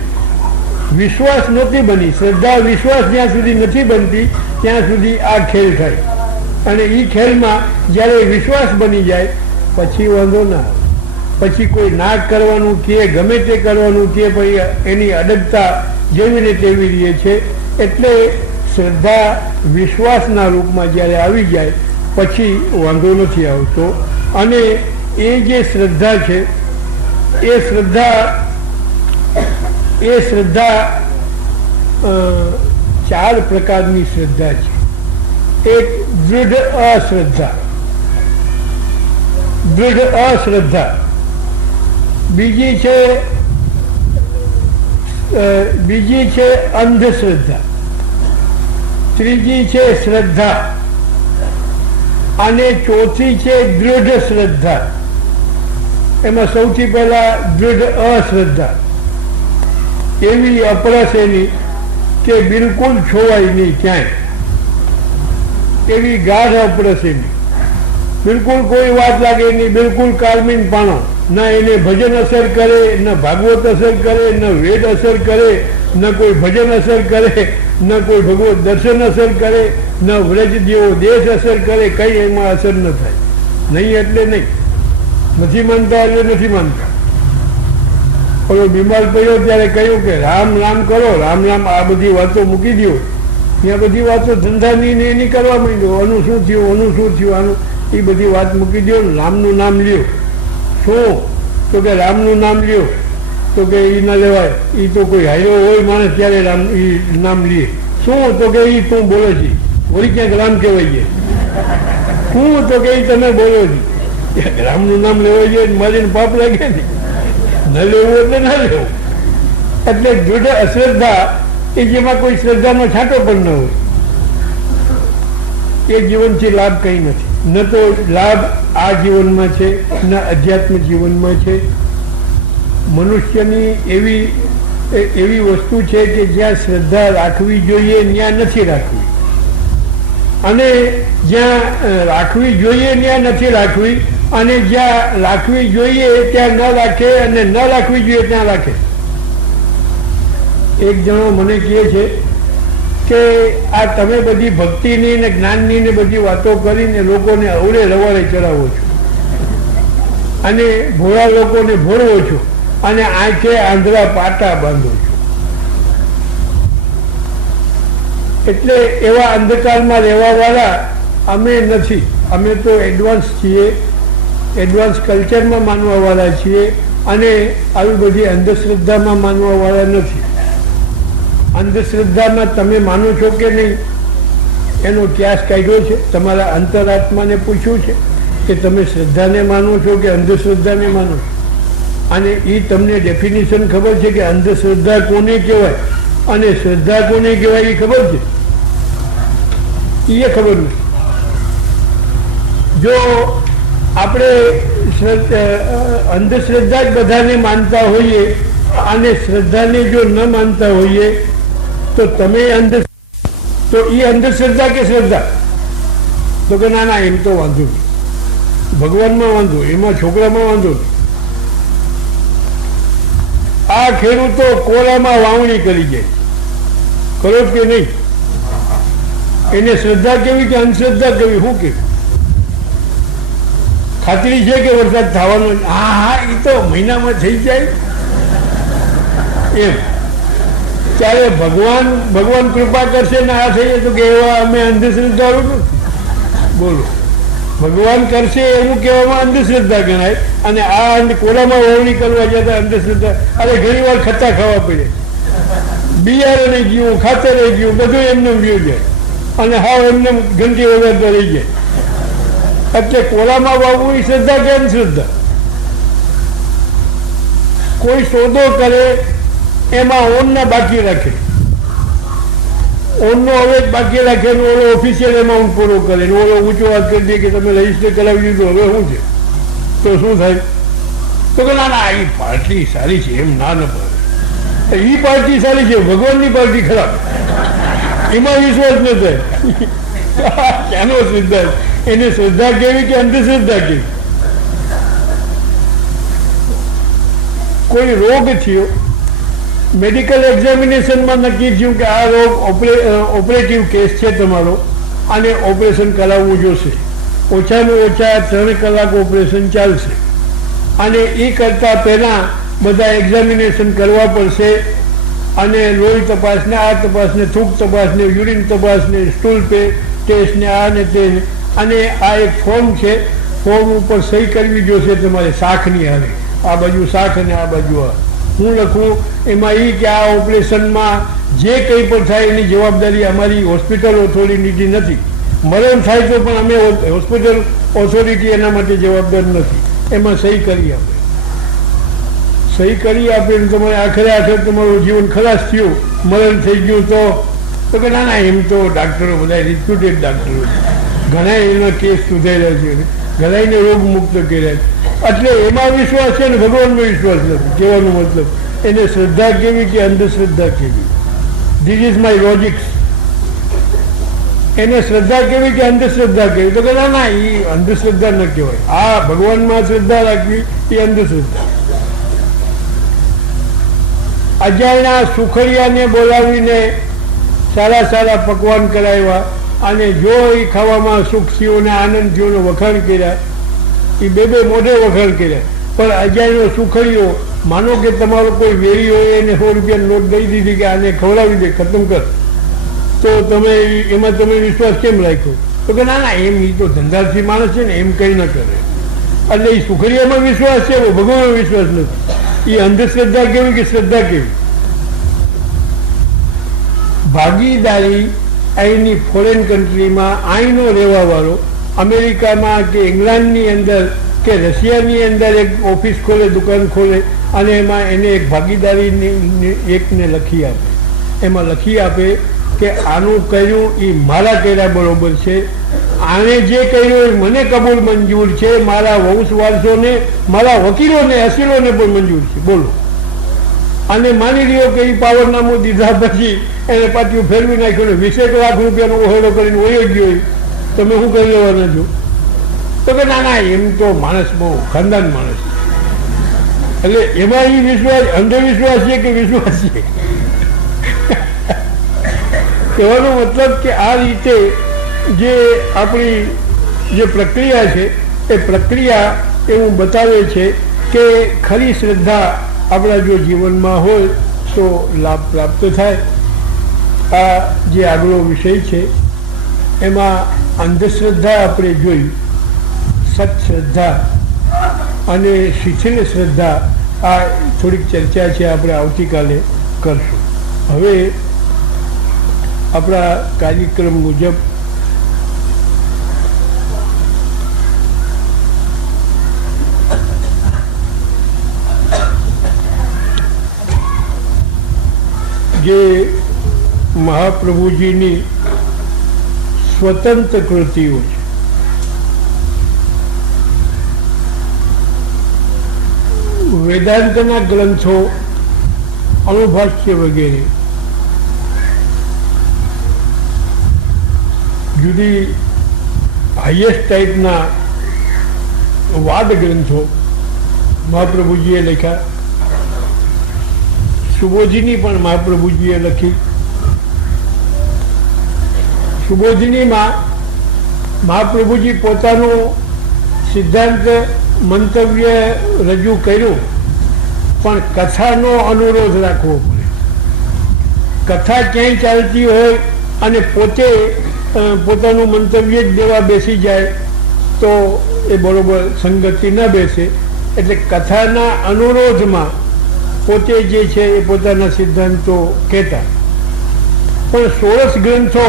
વિશ્વાસ નહોતી બની. શ્રદ્ધા વિશ્વાસ જ્યાં સુધી નથી બનતી ત્યાં સુધી આ ખેલ થાય, અને એ ખેલમાં જ્યારે વિશ્વાસ બની જાય પછી વાંધો ના આવે. પછી કોઈ ના કરવાનું કે ગમે તે કરવાનું કે પછી એની અડગતા જેવી ને તેવી રહે છે. એટલે શ્રદ્ધા વિશ્વાસના રૂપમાં જ્યારે આવી જાય પછી વાંધો નથી આવતો. અને એ જે શ્રદ્ધા છે એ શ્રદ્ધા 4 પ્રકારની શ્રદ્ધા છે. એક દૃઢ અશ્રદ્ધા, બીજી છે અંધશ્રદ્ધા, ત્રીજી છે શ્રદ્ધા, અને ચોથી છે દૃઢ શ્રદ્ધા. એમાં સૌથી પહેલા દૃઢ અશ્રદ્ધા, એવી અપરસેની કે બિલકુલ છોવાય નહીં ક્યાંય, એવી ગાઢ અપરસેની, બિલકુલ કોઈ વાત લાગે નહીં, બિલકુલ કારમીન પાણો, ના એને ભજન અસર કરે, ન ભાગવત અસર કરે, ન વેદ અસર કરે, ન કોઈ ભજન અસર કરે, ન કોઈ ભગવત દર્શન અસર કરે, ન વ્રજ જેવો દેશ અસર કરે, કઈ એમાં અસર ન થાય. નહીં એટલે નહીં, નથી માનતા એટલે નથી માનતા. ઓલો બીમાર પડ્યો ત્યારે કહ્યું કે રામ રામ કરો, રામ રામ, આ બધી વાતો મૂકી દો. ત્યાં બધી વાતો ધંધાની ને એની કરવા માંડ્યો, આનું શું થયું, આનું શું થયું, આનું, એ બધી વાત મૂકી દો, રામનું નામ લ્યો. શું? તો કે રામનું નામ લ્યો. તો કે એ ના લેવાય, એ તો કોઈ હાર્યો હોય માણસ ત્યારે રામ એ નામ લે. શું? તો કે એ તું બોલો છે, વળી ક્યાંક રામ કહેવાય છે. શું? તો કે એ તમે બોલો છે, રામનું નામ લેવાય છે, મારીને પાપ લાગે ને, ન લેવું એટલે ના લેવું. એટલે દૃઢ અશ્રદ્ધા એ જેમાં કોઈ શ્રદ્ધાનો છાંટો પણ ન હોય, એ જીવનથી લાભ કંઈ નથી. ન તો લાભ આ જીવનમાં છે, ન અધ્યાત્મ જીવનમાં છે. મનુષ્યની એવી વસ્તુ છે કે જ્યાં શ્રદ્ધા રાખવી જોઈએ ત્યાં નથી રાખવી, અને જ્યાં રાખવી જોઈએ ત્યાં નથી રાખવી, અને જ્યાં રાખવી જોઈએ ત્યાં ન રાખે, અને ન રાખવી જોઈએ ત્યાં રાખે. એક જણો મને કહે છે કે આ તમે બધી ભક્તિની ને જ્ઞાનની ને બધી વાતો કરીને લોકોને અવળે રવાડે ચડાવો છો, અને ભોળા લોકોને ભોળવો છો, અને આંખે આંધળા પાટા બાંધો છો. એટલે એવા અંધકારમાં રહેવા વાળા અમે નથી. અમે તો એડવાન્સ છીએ, એડવાન્સ કલ્ચરમાં માનવા વાળા છીએ, અને આવી બધી અંધશ્રદ્ધામાં માનવા વાળા નથી. અંધશ્રદ્ધામાં તમે માનો છો કે નહીં એનો ક્યાસ કાઢ્યો છે? તમારા અંતરાત્માને પૂછ્યું છે કે તમે શ્રદ્ધાને માનો છો કે અંધશ્રદ્ધાને માનો છો? અને એ તમને ડેફિનેશન ખબર છે કે અંધશ્રદ્ધા કોને કહેવાય અને શ્રદ્ધા કોને કહેવાય? એ ખબર છે? એ ખબર નથી. જો આપણે અંધશ્રદ્ધા જ બધાને માનતા હોઈએ અને શ્રદ્ધાને જો ન માનતા હોઈએ તો તમે તો એ અંધશ્રદ્ધા કે શ્રદ્ધા? તો કે ના ના, એમ તો વાંધો નહીં, ભગવાનમાં વાંધો, એમાં છોકરામાં વાંધો નહીં. આ ખેડૂતો કોરામાં વાવણી કરી જાય, કરો કે નહીં? એને શ્રદ્ધા કેવી કે અંધશ્રદ્ધા કેવી? શું કે ખાતરી છે કે વરસાદ થવાનો? હા હા, એ તો મહિનામાં થઈ જાય. એમ. ત્યારે ભગવાન કૃપા કરશે ને આ થઈએ તો કે એવા અમે અંધશ્રદ્ધાળુ નથી. બોલો, ભગવાન કરશે એવું કહેવામાં અંધશ્રદ્ધા ગણાય. અને આ કોરામાં વવણી કરવા જતા અંધશ્રદ્ધા. અરે ઘણી વાર ખત્તા ખાવા પડે, બિયારણ ગયું, ખાતર ગયું, બધું એમને વ્યુ જાય અને હાવ એમને ઘંટી વગાડતા રહી જાય. એટલે કોરામાં વાવવું એ શ્રદ્ધા કે અંધશ્રદ્ધા? કોઈ સોદો કરે એમાં ઓનના બાકી રાખે, ઓનનો હવે બાકી રાખે ને ઓલો ઓફિશિયલ એમાઉન્ટ પૂરો કરે ને ઓલો ઊંચો વાત કરી દે કે તમે રજીસ્ટર કરાવી દીધું, હવે શું છે? તો શું થાય? તો કે ના એ પાર્ટી સારી છે એમ ના પડે. એ પાર્ટી સારી છે, ભગવાનની પાર્ટી ખરાબ, એમાં વિશ્વાસ ન થાય. ક્યાંનો શ્રદ્ધા? એને શ્રદ્ધા કેવી કે અંધશ્રદ્ધા કેવી? કોઈ રોગ થયો, મેડિકલ એક્ઝામિનેશનમાં નક્કી થયું કે આ રોગ ઓપરેટિવ કેસ છે તમારો, આને ઓપરેશન કરાવવું જોશે, ઓછામાં ઓછા 3 કલાક ઓપરેશન ચાલશે, અને એ કરતાં પહેલાં બધા એક્ઝામિનેશન કરવા પડશે, અને લોહી તપાસને, આ તપાસને, થૂક તપાસને, યુરિન તપાસને, સ્ટૂલ ટેસ્ટને, આ ને તેને, અને આ એક ફોર્મ છે, ફોર્મ ઉપર સહી કરવી જોશે તમારે શાખની હારે, આ બાજુ શાખ અને આ બાજુ આ. હું લખું એમાં એ કે આ ઓપરેશનમાં જે કંઈ પણ થાય એની જવાબદારી અમારી હોસ્પિટલ ઓથોરિટી નથી. મરણ થાય તો પણ અમે હોસ્પિટલ ઓથોરિટી એના માટે જવાબદાર નથી. એમાં સહી કરી આપે, સહી કરી આપે ને તમારે આખરે તમારું જીવન ખલાસ થયું, મરણ થઈ ગયું તો કે ના એમ તો ડાક્ટરો બધા રિપ્યુટેડ ડાક્ટરો ઘણા એના કેસ સુધાર્યા છે, ઘણાને રોગ મુક્ત કર્યા છે. એટલે એમાં વિશ્વાસ છે ને ભગવાનનો વિશ્વાસ નથી. કહેવાનો મતલબ એને શ્રદ્ધા કેવી કે અંધશ્રદ્ધા કેવી? This is my logics. એને શ્રદ્ધા કેવી કે અંધશ્રદ્ધા કેવી? તો કે ના એ અંધશ્રદ્ધા ન કહેવાય. આ ભગવાનમાં શ્રદ્ધા રાખવી એ અંધશ્રદ્ધા. અજાણ્યા સુખડિયાને બોલાવીને સારા પકવાન કરાવ્યા અને જો એ ખાવામાં સુખ થયું ને આનંદ થયો ને વખાણ કર્યા, એ બે મોઢે વખાણ કર્યા. પણ અજાણ્યો સુખડિયો, માનો કે તમારો કોઈ વેરી હોય એને 100 રૂપિયાની નોટ દઈ દીધી કે આને ખવડાવી દે, ખતમ કર, તો તમે એમાં તમે વિશ્વાસ કેમ રાખ્યો? તો કે ના એમ એ તો ધંધાથી માણસ છે ને એમ કંઈ ન કરે. એટલે એ સુખડિયામાં વિશ્વાસ છે, ભગવાનમાં વિશ્વાસ નથી. એ અંધશ્રદ્ધા કેવી કે શ્રદ્ધા કેવી? ભાગીદારી અહીંની ફોરેન કન્ટ્રીમાં અહીંનો રહેવાવાળો અમેરિકામાં કે ઇંગ્લેન્ડની અંદર કે રશિયાની અંદર એક ઓફિસ ખોલે, દુકાન ખોલે, અને એમાં એને એક ભાગીદારીની એકને લખી આપે. એમાં લખી આપે કે આનું કર્યું એ મારા કર્યા બરોબર છે, આણે જે કર્યું એ મને કબૂલ મંજૂર છે, મારા વંશ વારસોને, મારા વકીલોને, અસીલોને પણ મંજૂર છે. બોલો. અને માની લ્યો કે એ પાવરનામું દીધા પછી એને પાછું ફેરવી નાખ્યો ને 20 લાખ રૂપિયાનો ઓહેડો કરીને વયો ગયો, તમે શું કરી લેવાના છો? તો કે ના એમ તો માણસ બહુ ખાનદાન માણસ. એટલે એમાં એ વિશ્વાસ અંધવિશ્વાસ છે કે વિશ્વાસ છે? કહેવાનો મતલબ કે આ રીતે જે આપણી જે પ્રક્રિયા છે એ પ્રક્રિયા એવું બતાવે છે કે ખરી શ્રદ્ધા આપણા જો જીવનમાં હોય તો લાભ પ્રાપ્ત થાય. આ જે આગલો વિષય છે એમાં અંધશ્રદ્ધા આપણે જોઈ, સત્શ્રદ્ધા અને શિથિલ શ્રદ્ધા, આ થોડીક ચર્ચા છે, આપણે આવતીકાલે કરશું. હવે આપણા કાર્યક્રમ મુજબ જે મહાપ્રભુજીની સ્વતંત્ર કૃતિઓ છે, વેદાંતના ગ્રંથો, અણુભાષ્ય વગેરે, જુદી હાઈએસ્ટ ટાઈપના વાદ ગ્રંથો મહાપ્રભુજીએ લખ્યા. સુબોધિની પણ મહાપ્રભુજીએ લખી. સુબોધિનીમાં મહાપ્રભુજી પોતાનું સિદ્ધાંત મંતવ્ય રજૂ કર્યું પણ કથાનો અનુરોધ રાખવો પડે. કથા ક્યાંય ચાલતી હોય અને પોતે પોતાનું મંતવ્ય જ દેવા બેસી જાય તો એ બરોબર સંગતિ ન બેસે. એટલે કથાના અનુરોધમાં પોતે જે છે એ પોતાના સિદ્ધાંતો કહેતા. પણ 16 ગ્રંથો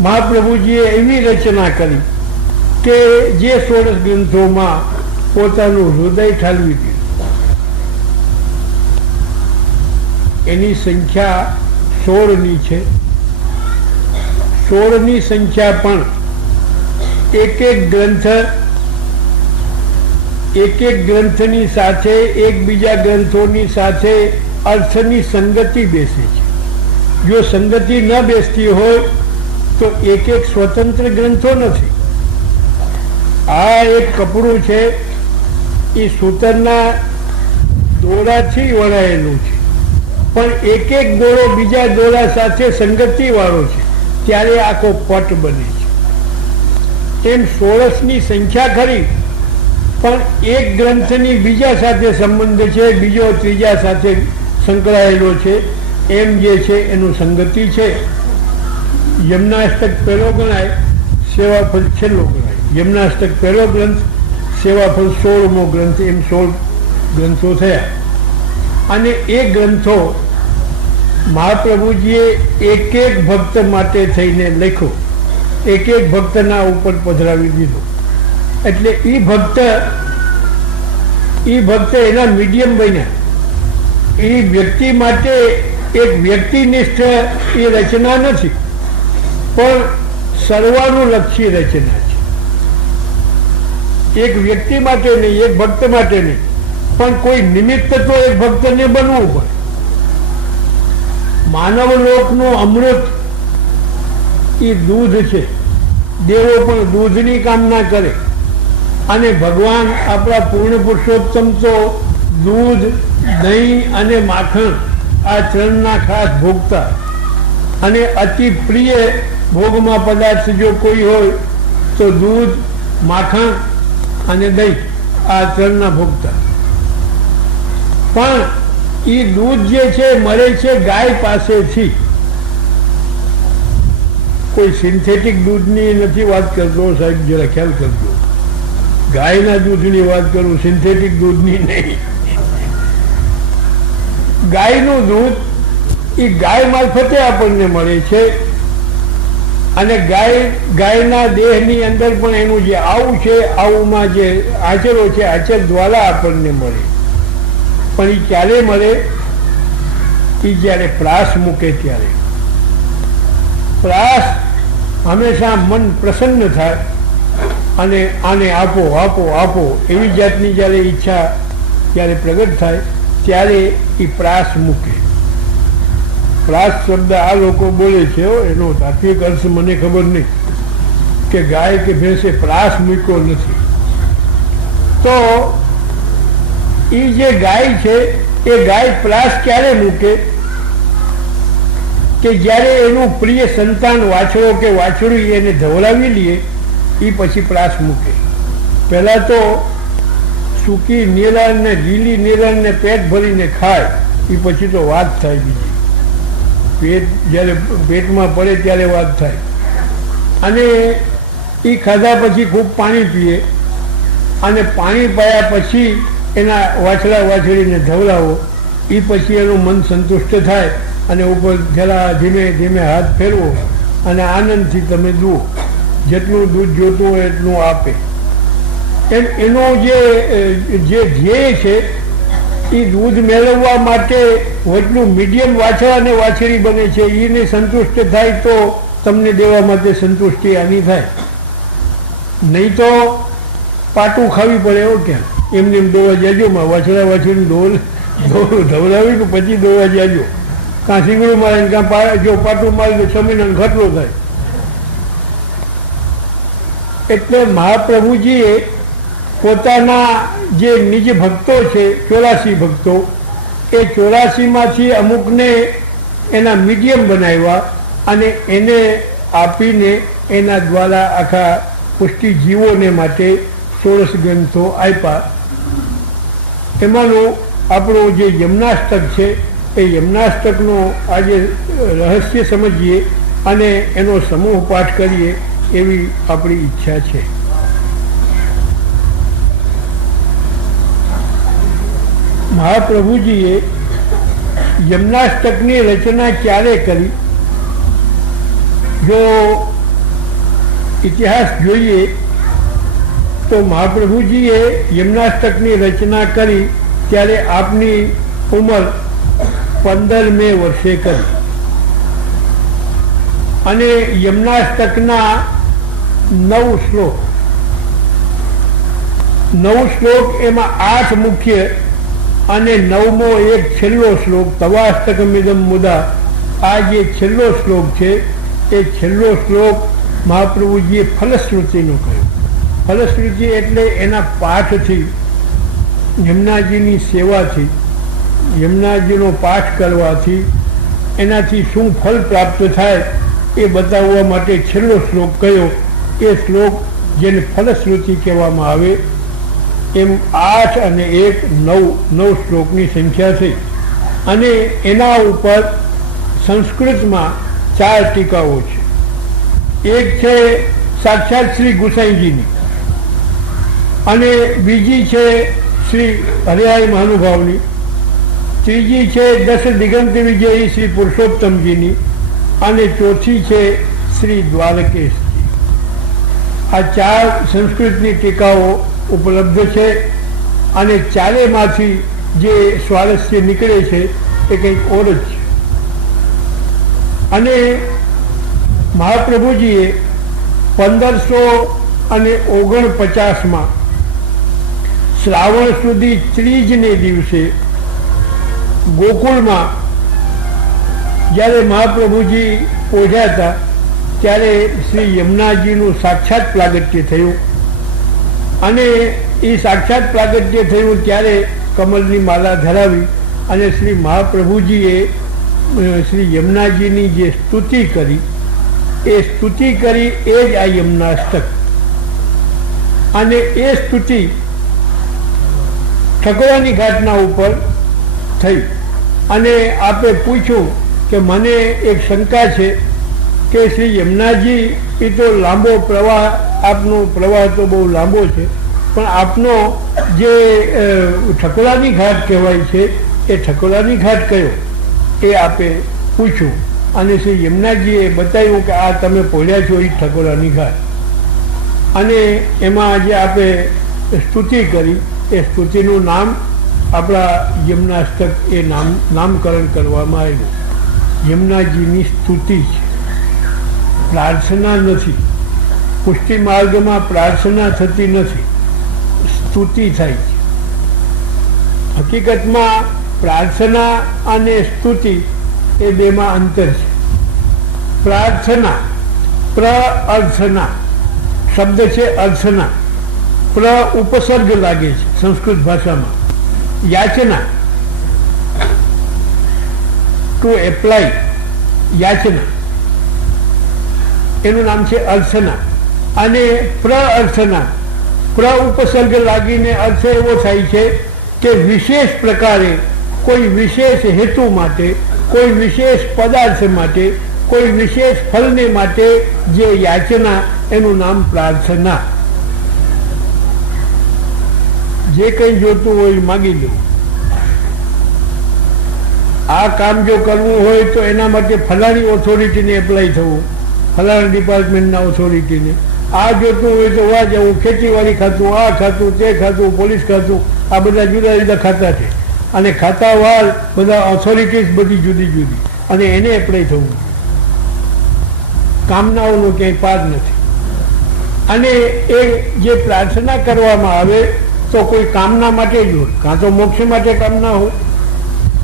મહાપ્રભુજીએ એવી રચના કરી કે જે 16 ગ્રંથોમાં પોતાનું હૃદય ઠાલવી દીધું. એની સંખ્યા 16ની છે. 16ની સંખ્યા પણ એક એક ગ્રંથની સાથે એકબીજા ગ્રંથોની સાથે અર્થની સંગતિ બેસે છે. જો સંગતિ ન બેસતી હોય તો એક સ્વતંત્ર ગ્રંથો નથી. આ એક કપડું છે એ સૂતરના દોરાથી વણાયેલું છે, પણ એક દોરો બીજા દોરા સાથે સંગતિ વાળો છે ત્યારે આખો પટ બને છે. એમ 16ની સંખ્યા ખરી, પણ એક ગ્રંથની બીજા સાથે સંબંધ છે, બીજો ત્રીજા સાથે સંકળાયેલો છે. એમ જે છે એનું સંગતિ છે. યમનાષ્ટક પહેલો ગણાય, સેવાફળ છેલ્લો ગણાય. યમનાષ્ટક પહેલો ગ્રંથ, સેવાફળ 16મો ગ્રંથ, એમ 16 ગ્રંથો થયા. અને એ ગ્રંથો મહાપ્રભુજીએ એક ભક્ત માટે થઈને લખ્યો, એક ભક્તના ઉપર પધરાવી દીધો. એટલે એ ભક્ત એના મીડિયમ બન્યા. એ વ્યક્તિ માટે એક વ્યક્તિનિષ્ઠ એ રચના નથી, પણ સર્વાનુલક્ષી રચના છે. એક વ્યક્તિ માટે નહીં, એક ભક્ત માટે નહીં, પણ કોઈ નિમિત્ત તો એક ભક્તને બનવું પડે. માનવ લોકનું અમૃત એ દૂધ છે. દેવો પણ દૂધની કામના કરે, અને ભગવાન આપણા પૂર્ણ પુરુષોત્તમ તો દૂધ, દહીં અને માખણ આ ત્રણના ખાસ ભોગતા. અને અતિ પ્રિય ભોગમાં પદાર્થ જો કોઈ હોય તો દૂધ, માખણ અને દહીં આ ત્રણના ભોગતા. પણ એ દૂધ જે છે મળે છે ગાય પાસેથી. કોઈ સિન્થેટિક દૂધની નથી વાત કરતો સાહેબ, જરા ખ્યાલ કરજો. ગાયના દૂધની વાત કરું, સિન્થેટિક દૂધની નહીં. ગાયનું દૂધ એ ગાય મારફતે આપણને મળે છે. અને ગાયના દેહની અંદર પણ એનું જે આવું છે, આવુંમાં જે આચરો છે, આચર દ્વારા આપણને મળે. પણ એ ક્યારે મળે? એ જ્યારે પ્રાસ મૂકે ત્યારે. પ્રાસ હંમેશા મન પ્રસન્ન થાય અને આને આપો આપો આપો એવી જાતની જ્યારે ઈચ્છા જ્યારે પ્રગટ થાય ત્યારે એ પ્રાસ મૂકે. પ્રાસ શબ્દ આ લોકો બોલે છે, એનો તાત્વિક અર્થ મને ખબર નહીં, કે ગાય કે ભેંસે પ્રાસ મૂક્યો નથી. તો એ જે ગાય છે એ ગાય પ્રાસ ક્યારે મૂકે? કે જ્યારે એનું પ્રિય સંતાન વાછડો કે વાછડી એને ધવરાવી લે એ પછી પ્રાસ મૂકે. પહેલાં તો સૂકી નિરાણ ને લીલી નિરાણ ને પેટ ભરીને ખાય, એ પછી તો વાત થાય બીજી. પેટ જ્યારે પેટમાં પડે ત્યારે વાત થાય. અને એ ખાધા પછી ખૂબ પાણી પીએ, અને પાણી પાયા પછી એના વાછડા વાછડીને ધવલાવો, એ પછી એનું મન સંતુષ્ટ થાય અને ઉપર જરા ધીમે ધીમે હાથ ફેરવો અને આનંદથી તમે દૂધ, જેટલું દૂધ જોતું હોય એટલું આપે. એમ એનો જે ધ્યેય છે એ દૂધ મેળવવા માટે એટલું મીડિયમ વાછડા અને વાછડી બને છે. એને સંતુષ્ટ થાય તો તમને દેવા માટે સંતુષ્ટિ આની થાય. નહીં તો પાટું ખાવી પડે. એવો ક્યાં એમને એમ દોવા જાજોમાં વાછડા વાછડીને ધવરાવી કે પછી દોવા જાજો. કાં સિંગડું મારે કાં જો પાટું મારે તો 6 મહિનાનો ખર્ચો થાય. એટલે મહાપ્રભુજીએ પોતાના જે નિજ ભક્તો છે 84 ભક્તો, એ 84માંથી અમુકને એના મીડિયમ બનાવ્યા અને એને આપીને એના દ્વારા આખા પુષ્ટિ જીવોને માટે 16 ગ્રંથો આપ્યા. એમાંનું આપણો જે યમનાષ્ટક છે એ યમનાષ્ટકનો આજે રહસ્ય સમજીએ અને એનો સમૂહ પાઠ કરીએ એવી આપણી ઈચ્છા છે. મહાપ્રભુજીએ યમનાષ્ટકની રચના ક્યારે કરી? જો ઇતિહાસ જોઈએ તો મહાપ્રભુજીએ યમનાષ્ટકની રચના કરી ત્યારે આપની ઉંમર 15મે વર્ષે કરી અને યમનાષ્ટકના 9 શ્લોક, એમાં 8 મુખ્ય અને 9મો એક છેલ્લો શ્લોક તવાષ્ટકમિદમ મુદા, આ જે છેલ્લો શ્લોક છે એ છેલ્લો શ્લોક મહાપ્રભુજીએ ફલશ્રુતિનો કહ્યો. ફલશ્રુતિ એટલે એના પાઠથી, યમુનાજીની સેવાથી, યમુનાજીનો પાઠ કરવાથી એનાથી શું ફળ પ્રાપ્ત થાય એ બતાવવા માટે છેલ્લો શ્લોક કહ્યો. એ શ્લોક જેને ફલશ્રુતિ કહેવામાં આવે, એમ 8 અને 1 9 શ્લોકની સંખ્યા થઈ અને એના ઉપર સંસ્કૃતમાં 4 ટીકાઓ છે. એક છે સાક્ષાત શ્રી ગુસાઈજીની અને બીજી છે શ્રી હરિહર મહાનુભાવની, ત્રીજી છે દશ દિગંત વિજયી શ્રી પુરુષોત્તમજીની અને ચોથી છે શ્રી દ્વારકેશજી. આ 4 સંસ્કૃતની ટીકાઓ ઉપલબ્ધ છે અને ચારેયમાંથી જે સ્વારસ્ય નીકળે છે એ કંઈક ઓર જ છે. અને મહાપ્રભુજીએ 1549માં શ્રાવણ સુધી ત્રીજને દિવસે ગોકુળમાં જ્યારે મહાપ્રભુજી પહોંચ્યા હતા ત્યારે શ્રી યમુનાજીનું સાક્ષાત પ્રાગટ્ય થયું અને એ સાક્ષાત પ્રાગટ્ય થયું ત્યારે કમલની માલા ધરાવી અને શ્રી મહાપ્રભુજીએ શ્રી યમુનાજીની જે સ્તુતિ કરી એ સ્તુતિ કરી એ જ આ યમનાષ્ટક. અને એ સ્તુતિ ઠકોરાની ઘાટના ઉપર થઈ અને આપે પૂછ્યું કે મને એક શંકા છે કે શ્રી યમુનાજી એ તો લાંબો પ્રવાહ, આપનો પ્રવાહ તો બહુ લાંબો છે, પણ આપનો જે ઠકોરાની ઘાટ કહેવાય છે એ ઠકોરાની ઘાટ કયો? એ આપે પૂછ્યું અને શ્રી યમુનાજીએ બતાવ્યું કે આ તમે પહોંચ્યા છો એ ઠકોરાની ઘાટ. અને એમાં જે આપે સ્તુતિ કરી એ સ્તુતિનું નામ આપણા યમનાષ્ટક એ નામકરણ કરવામાં આવ્યું. યમુનાજીની સ્તુતિ છે, પ્રાર્થના નથી. પુષ્ટિ માર્ગમાં પ્રાર્થના થતી નથી, સ્તુતિ થાય છે. હકીકતમાં પ્રાર્થના અને સ્તુતિ એ બેમાં અંતર છે. પ્રાર્થના, પ્ર-અર્થના શબ્દ છે, અર્થના પ્ર ઉપસર્ગ લાગે છે સંસ્કૃત ભાષામાં. યાચના, ટુ એપ્લાય, યાચના એનું નામ છે અર્થના. અને પ્ર-અર્થના, પ્ર ઉપસર્ગ લાગીને અર્થ એવો થાય છે કે વિશેષ પ્રકારે કોઈ વિશેષ હેતુ માટે, કોઈ વિશેષ પદાર્થ માટે, કોઈ વિશેષ ફળને માટે જે યાચના એનું નામ પ્રાર્થના. જે કંઈ જોતું હોય માગી લો. આ કામ જો કરવું હોય તો એના માટે ફલાણી ઓથોરિટીને એપ્લાય થવું, ફલાણા ડિપાર્ટમેન્ટના ઓથોરિટીને. આ જોતું હોય તો વા જવું, ખેતીવાડી ખાતું, આ ખાતું, તે ખાતું, પોલીસ ખાતું, આ બધા જુદા જુદા ખાતા છે અને ખાતાવાર બધા ઓથોરિટીઝ બધી જુદી જુદી અને એને એપ્લાય થવું. કામનાઓનો ક્યાંય પાર નથી. અને એ જે પ્રાર્થના કરવામાં આવે તો કોઈ કામના માટે જ હોય, કાં તો મોક્ષ માટે કામના હોય,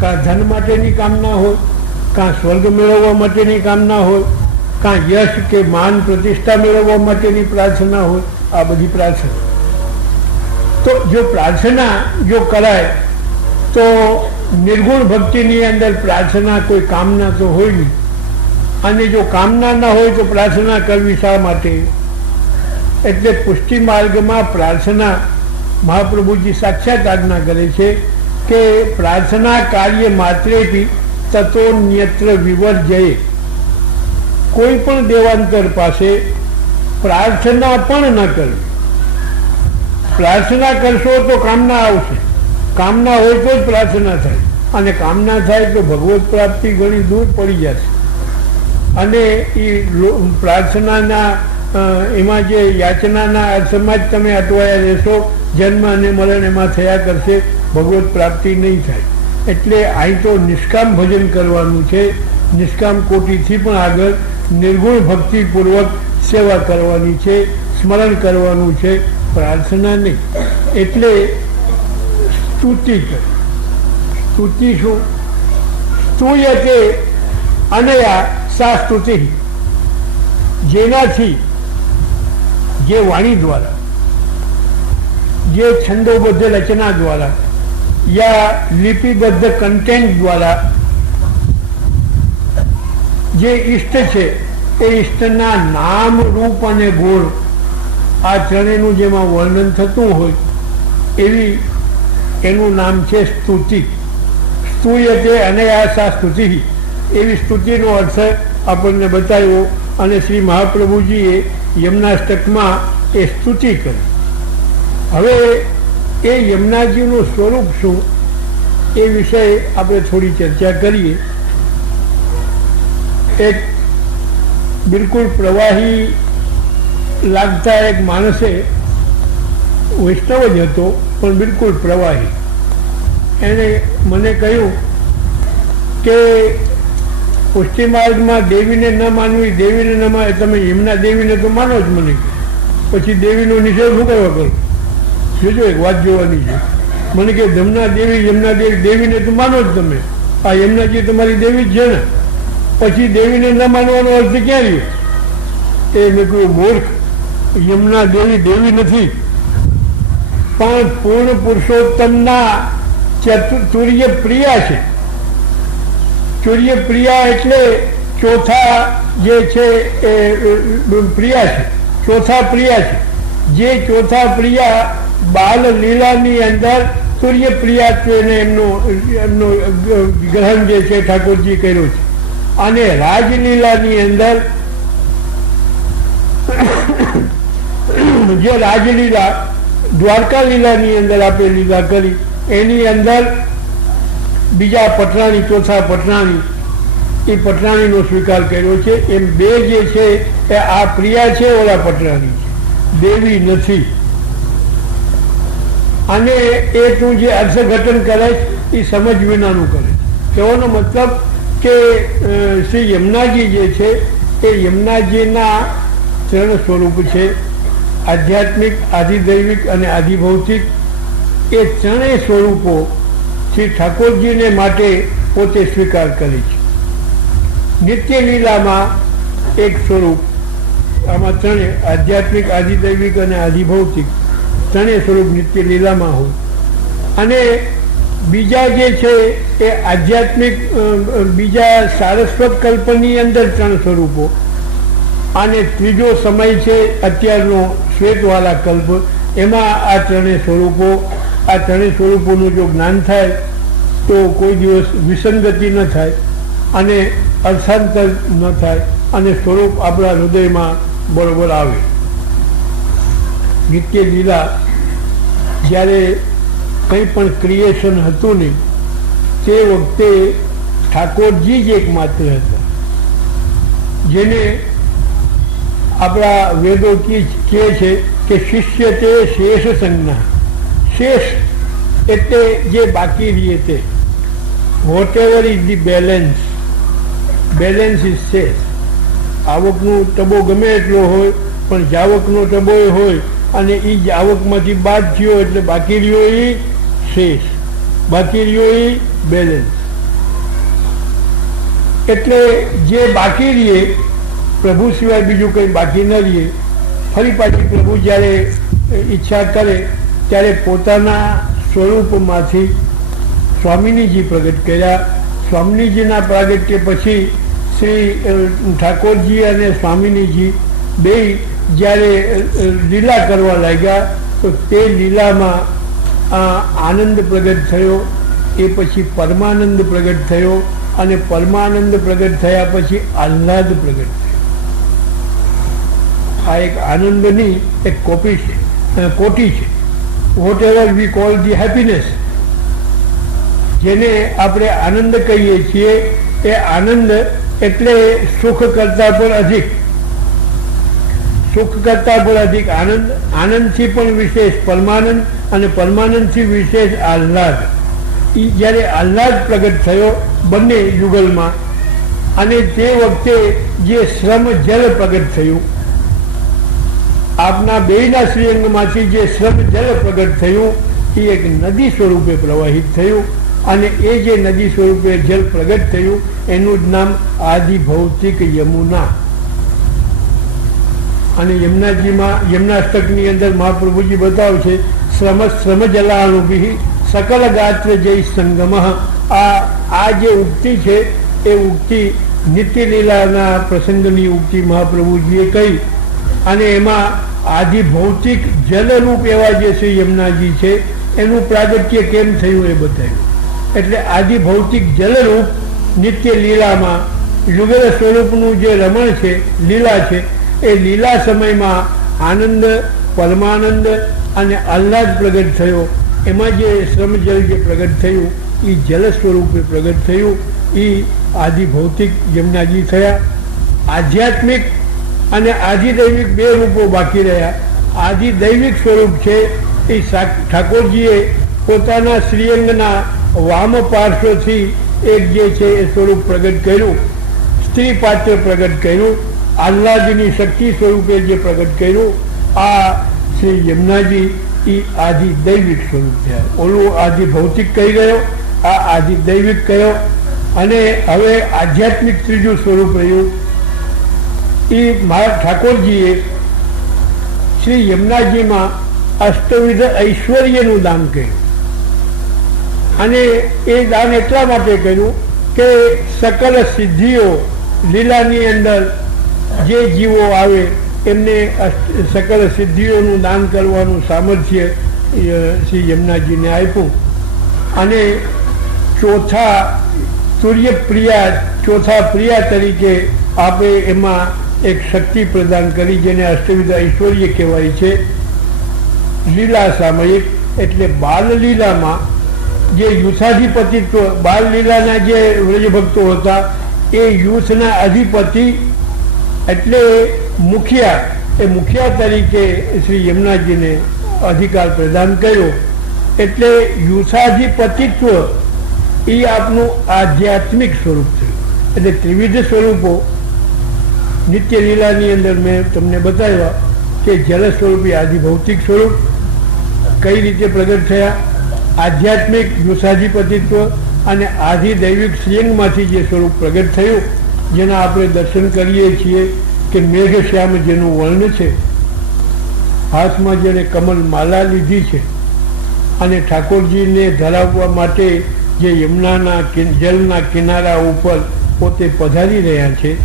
કાં ધન માટેની કામના હોય, કાં સ્વર્ગ મેળવવા માટેની કામના હોય, કાં યશ કે માન પ્રતિષ્ઠા મેળવવા માટેની પ્રાર્થના હોય. આ બધી પ્રાર્થના. તો જો પ્રાર્થના જો કરાય તો નિર્ગુણ ભક્તિની અંદર પ્રાર્થના કોઈ કામના તો હોય નહીં. અને જો કામના ના હોય તો પ્રાર્થના કરવી શા માટે? એટલે પુષ્ટિ માર્ગમાં પ્રાર્થના મહાપ્રભુજી સાક્ષાત આજ્ઞા કરે છે કે પ્રાર્થના કાર્ય માત્રેપી તતોન્યત્ર વિવર્જયે, કોઈ પણ દેવાંતર પાસે પ્રાર્થના પણ ન કરવી. પ્રાર્થના કરશો તો કામના આવશે, કામના હોય તો જ પ્રાર્થના થાય, અને કામના થાય તો ભગવત પ્રાપ્તિ ઘણી દૂર પડી જશે. અને એ પ્રાર્થનાના એમાં જે યાચનાના અર્થમાં જ તમે અટવાયા રહેશો, જન્મ અને મરણ એમાં થયા કરશે, ભગવત પ્રાપ્તિ નહીં થાય. એટલે અહીં તો નિષ્કામ ભજન કરવાનું છે, નિષ્કામ કોટીથી પણ આગળ નિર્ગુણ ભક્તિપૂર્વક સેવા કરવાની છે, સ્મરણ કરવાનું છે, પ્રાર્થના નહીં. એટલે સ્તુતિ કર. સ્તુતિ શું? સ્તુયતે અનયા સા સ્તુતિ, જેનાથી, જે વાણી દ્વારા, જે છંદોબદ્ધ રચના દ્વારા યા લિપિબદ્ધ કન્ટેન્ટ દ્વારા જે ઈષ્ટ છે એ ઈષ્ટના નામ, રૂપ અને ગુણ આ ત્રણેયનું જેમાં વર્ણન થતું હોય એવી એનું નામ છે સ્તુતિ. સ્તુયતે અનયાસા સ્તુતિ, એવી સ્તુતિનો અર્થ આપણને બતાવ્યો. અને શ્રી મહાપ્રભુજીએ યમનાષ્ટકમાં એ સ્તુતિ કરી. હવે એ યમુનાજીનું સ્વરૂપ શું એ વિષય આપણે થોડી ચર્ચા કરીએ. એક બિલકુલ પ્રવાહી લાગતા એક માણસે, વૈષ્ણવ જ હતો પણ બિલકુલ પ્રવાહી, એણે મને કહ્યું કે પુષ્ટિ માર્ગમાં દેવીને ન માનવી, દેવીને ન માને, તમે યમુના દેવીને તો માનો જ. મને પછી દેવીનો નિષેધ શું કરવા કરો? જોજો, એક વાત જોવાની છે. મને કે યમુના દેવી, દેવીને તો માનો જ તમે, આ યમુનાજી તમારી દેવી જ છે ને, પછી દેવીને ન માનવાનો અર્થ ક્યાં રહ્યો? એ મેં કહ્યું, મૂર્ખ, યમુના દેવી દેવી નથી, પણ પૂર્ણ પુરુષોત્તમના તુર્ય પ્રિયા છે. તુર્ય પ્રિયા એટલે ચોથા જે છે એ પ્રિયા છે, ચોથા પ્રિયા છે. જે ચોથા પ્રિયા બાલ લીલાની અંદર તુર્ય પ્રિયા છે, એમનો ગ્રહણ જે છે ઠાકોરજી કર્યો છે. અને રાજલીલાની અંદર જે રાજલીલા દ્વારકા લીલાની અંદર આપણે લીલા કરી, એની અંદર બીજા પટરાણી, ચોથા પટરાણી, એ પટરાણીનો સ્વીકાર કર્યો છે. એમ બે જે છે એ આ પ્રિયા છે, ઓલા પટરાણી છે, દેવી નથી. અને એ તું જે અર્થઘટન કરે એ સમજ વિનાનું કરે. કહેવાનો મતલબ કે શ્રી યમુનાજી જે છે એ યમુનાજીના ત્રણ સ્વરૂપ છે, આધ્યાત્મિક, આધિદૈવિક અને આધિભૌતિક. એ ત્રણેય સ્વરૂપો શ્રી ઠાકોરજીને માટે પોતે સ્વીકાર કરે છે. નિત્ય લીલામાં એક સ્વરૂપ, આમાં ત્રણેય આધ્યાત્મિક, આધિદૈવિક અને આધિભૌતિક ત્રણેય સ્વરૂપ નિત્ય લીલામાં હોય. અને બીજા જે છે એ આધ્યાત્મિક, બીજા સારસ્વત કલ્પની અંદર ત્રણ સ્વરૂપો, અને ત્રીજો સમય છે અત્યારનો શ્વેતવાલા કલ્પ, એમાં આ ત્રણેય સ્વરૂપો. આ ત્રણેય સ્વરૂપોનું જો જ્ઞાન થાય તો કોઈ દિવસ વિસંગતિ ન થાય અને અર્થાંતર ન થાય, અને સ્વરૂપ આપણા હૃદયમાં બરોબર આવે. નિત્ય લીલા જ્યારે કંઈ પણ ક્રિએશન હતું નહીં તે વખતે ઠાકોરજી જ એકમાત્ર હતા, જેને આપણા વેદો કહે છે કે શિષ્ય તે શેષ સંજ્ઞા. શેષ એટલે જે બાકી રહીએ તે, whatever is the balance, balance is શેષ. આવકનો ટબો ગમે એટલો હોય પણ જાવકનો ટબો હોય અને એ જાવકમાંથી બાદ થયો એટલે બાકી રહ્યો એ શેષ, બાકી રહ્યો એ બેલેન્સ. એટલે જે બાકી રહીએ, પ્રભુ સિવાય બીજું કંઈ બાકી ન રહીએ. ફરી પાછી પ્રભુ જ્યારે ઈચ્છા કરે ત્યારે પોતાના સ્વરૂપમાંથી સ્વામિનીજી પ્રગટ કર્યા. સ્વામિનીજીના પ્રાગટ્ય પછી શ્રી ઠાકોરજી અને સ્વામિનીજી બે જ્યારે લીલા કરવા લાગ્યા તો તે લીલામાં આનંદ પ્રગટ થયો. એ પછી પરમાનંદ પ્રગટ થયો, અને પરમાનંદ પ્રગટ થયા પછી આહ્લાદ પ્રગટ થયો. આ એક આનંદની એક કોટી છે. Whatever we call the happiness, જેને આપણે આનંદ કહીએ છીએ, એ આનંદ એટલે સુખ કરતા પણ અધિક, સુખ કરતા પણ અધિક આનંદ, આનંદથી પણ વિશેષ પરમાનંદ, અને પરમાનંદથી વિશેષ આહ્લાદ. જ્યારે આહ્લાદ પ્રગટ થયો બંને યુગલમાં, અને તે વખતે જે શ્રમ જલ પ્રગટ થયું, આપના બેયના શ્રીઅંગમાંથી જે શ્રમ જલ પ્રગટ થયું એ એક નદી સ્વરૂપે પ્રવાહિત થયું, અને એ જે નદી સ્વરૂપે જલ પ્રગટ થયું એનું જ નામ આદિ ભૌતિક યમુના. અને યમનાષ્ટકની અંદર મહાપ્રભુજી બતાવે છે, શ્રમ જલાનુભિ સકલ ગાત્ર જય સંગમ. આ જે ઉક્તિ છે એ ઉક્તિ નિત્ય લીલાના પ્રસંગની ઉક્તિ મહાપ્રભુજીએ કહી, અને એમાં આદિ ભૌતિક જલરૂપ એવા જે શ્રી યમુનાજી છે એનું પ્રાગટ્ય કેમ થયું એ બતાવ્યું. એટલે આદિ ભૌતિક જલરૂપ નિત્ય લીલામાં યુગલ સ્વરૂપનું જે રમણ છે, લીલા છે, એ લીલા સમયમાં આનંદ, પરમાનંદ અને આહ્લાદ પ્રગટ થયો. એમાં જે શ્રમ જલ જે પ્રગટ થયું એ જલ સ્વરૂપે પ્રગટ થયું, એ આદિ ભૌતિક યમુનાજી થયા. આધ્યાત્મિક અને આધિદૈવિક બે રૂપો બાકી રહ્યા. આધિદૈવિક સ્વરૂપ છે એ ઠાકોરજીએ પોતાના શ્રીઅંગના વામ પાર્શ્વથી એક જે છે એ સ્વરૂપ પ્રગટ કર્યું, સ્ત્રી પાત્ર પ્રગટ કર્યું, આહ્લાદની શક્તિ સ્વરૂપે જે પ્રગટ કર્યું. આ શ્રી યમુનાજી એ આધિદૈવિક સ્વરૂપ થયા. ઓલું આદિ ભૌતિક કહી ગયો, આ આધિદૈવિક કહ્યો. અને હવે આધ્યાત્મિક ત્રીજું સ્વરૂપ રહ્યું, એ મહારાજ ઠાકોરજીએ શ્રી યમુનાજીમાં અષ્ટવિધ ઐશ્વર્યનું દાન કર્યું. અને એ દાન એટલા માટે કર્યું કે સકલ સિદ્ધિઓ લીલાની અંદર જે જીવો આવે એમને સકલ સિદ્ધિઓનું દાન કરવાનું સામર્થ્ય શ્રી યમુનાજીને આપ્યું. અને ચોથા પ્રિયા તરીકે આપણે એમાં એક શક્તિ પ્રદાન કરી, જેને અષ્ટવિધ ઐશ્વર્ય કહેવાય છે. લીલા સામયિક એટલે બાલલીલામાં જે યુથાધિપતિત્વ, બાલલીલાના જે વ્રજભક્તો હતા એ યુથના અધિપતિ એટલે મુખિયા, એ મુખિયા તરીકે શ્રી યમુનાજીને અધિકાર પ્રદાન કર્યો. એટલે યુથાધિપતિત્વ એ આપનું આધ્યાત્મિક સ્વરૂપ થયું. એટલે ત્રિવિધ સ્વરૂપો નિત્ય લીલાની અંદર મેં તમને બતાવ્યા કે જલ સ્વરૂપે આધિભૌતિક સ્વરૂપ કઈ રીતે પ્રગટ થયા, આધ્યાત્મિક યુથાધિપતિત્વ અને આધિદૈવિક શ્રીઅંગમાંથી જે સ્વરૂપ પ્રગટ થયું, જેના આપણે દર્શન કરીએ છીએ કે મેઘશ્યામ જેનું વર્ણ છે, હાથમાં જેને કમલ માલા લીધી છે, અને ઠાકોરજીને ધરાવવા માટે જે યમુનાના જલના કિનારા ઉપર પોતે પધારી રહ્યા છે,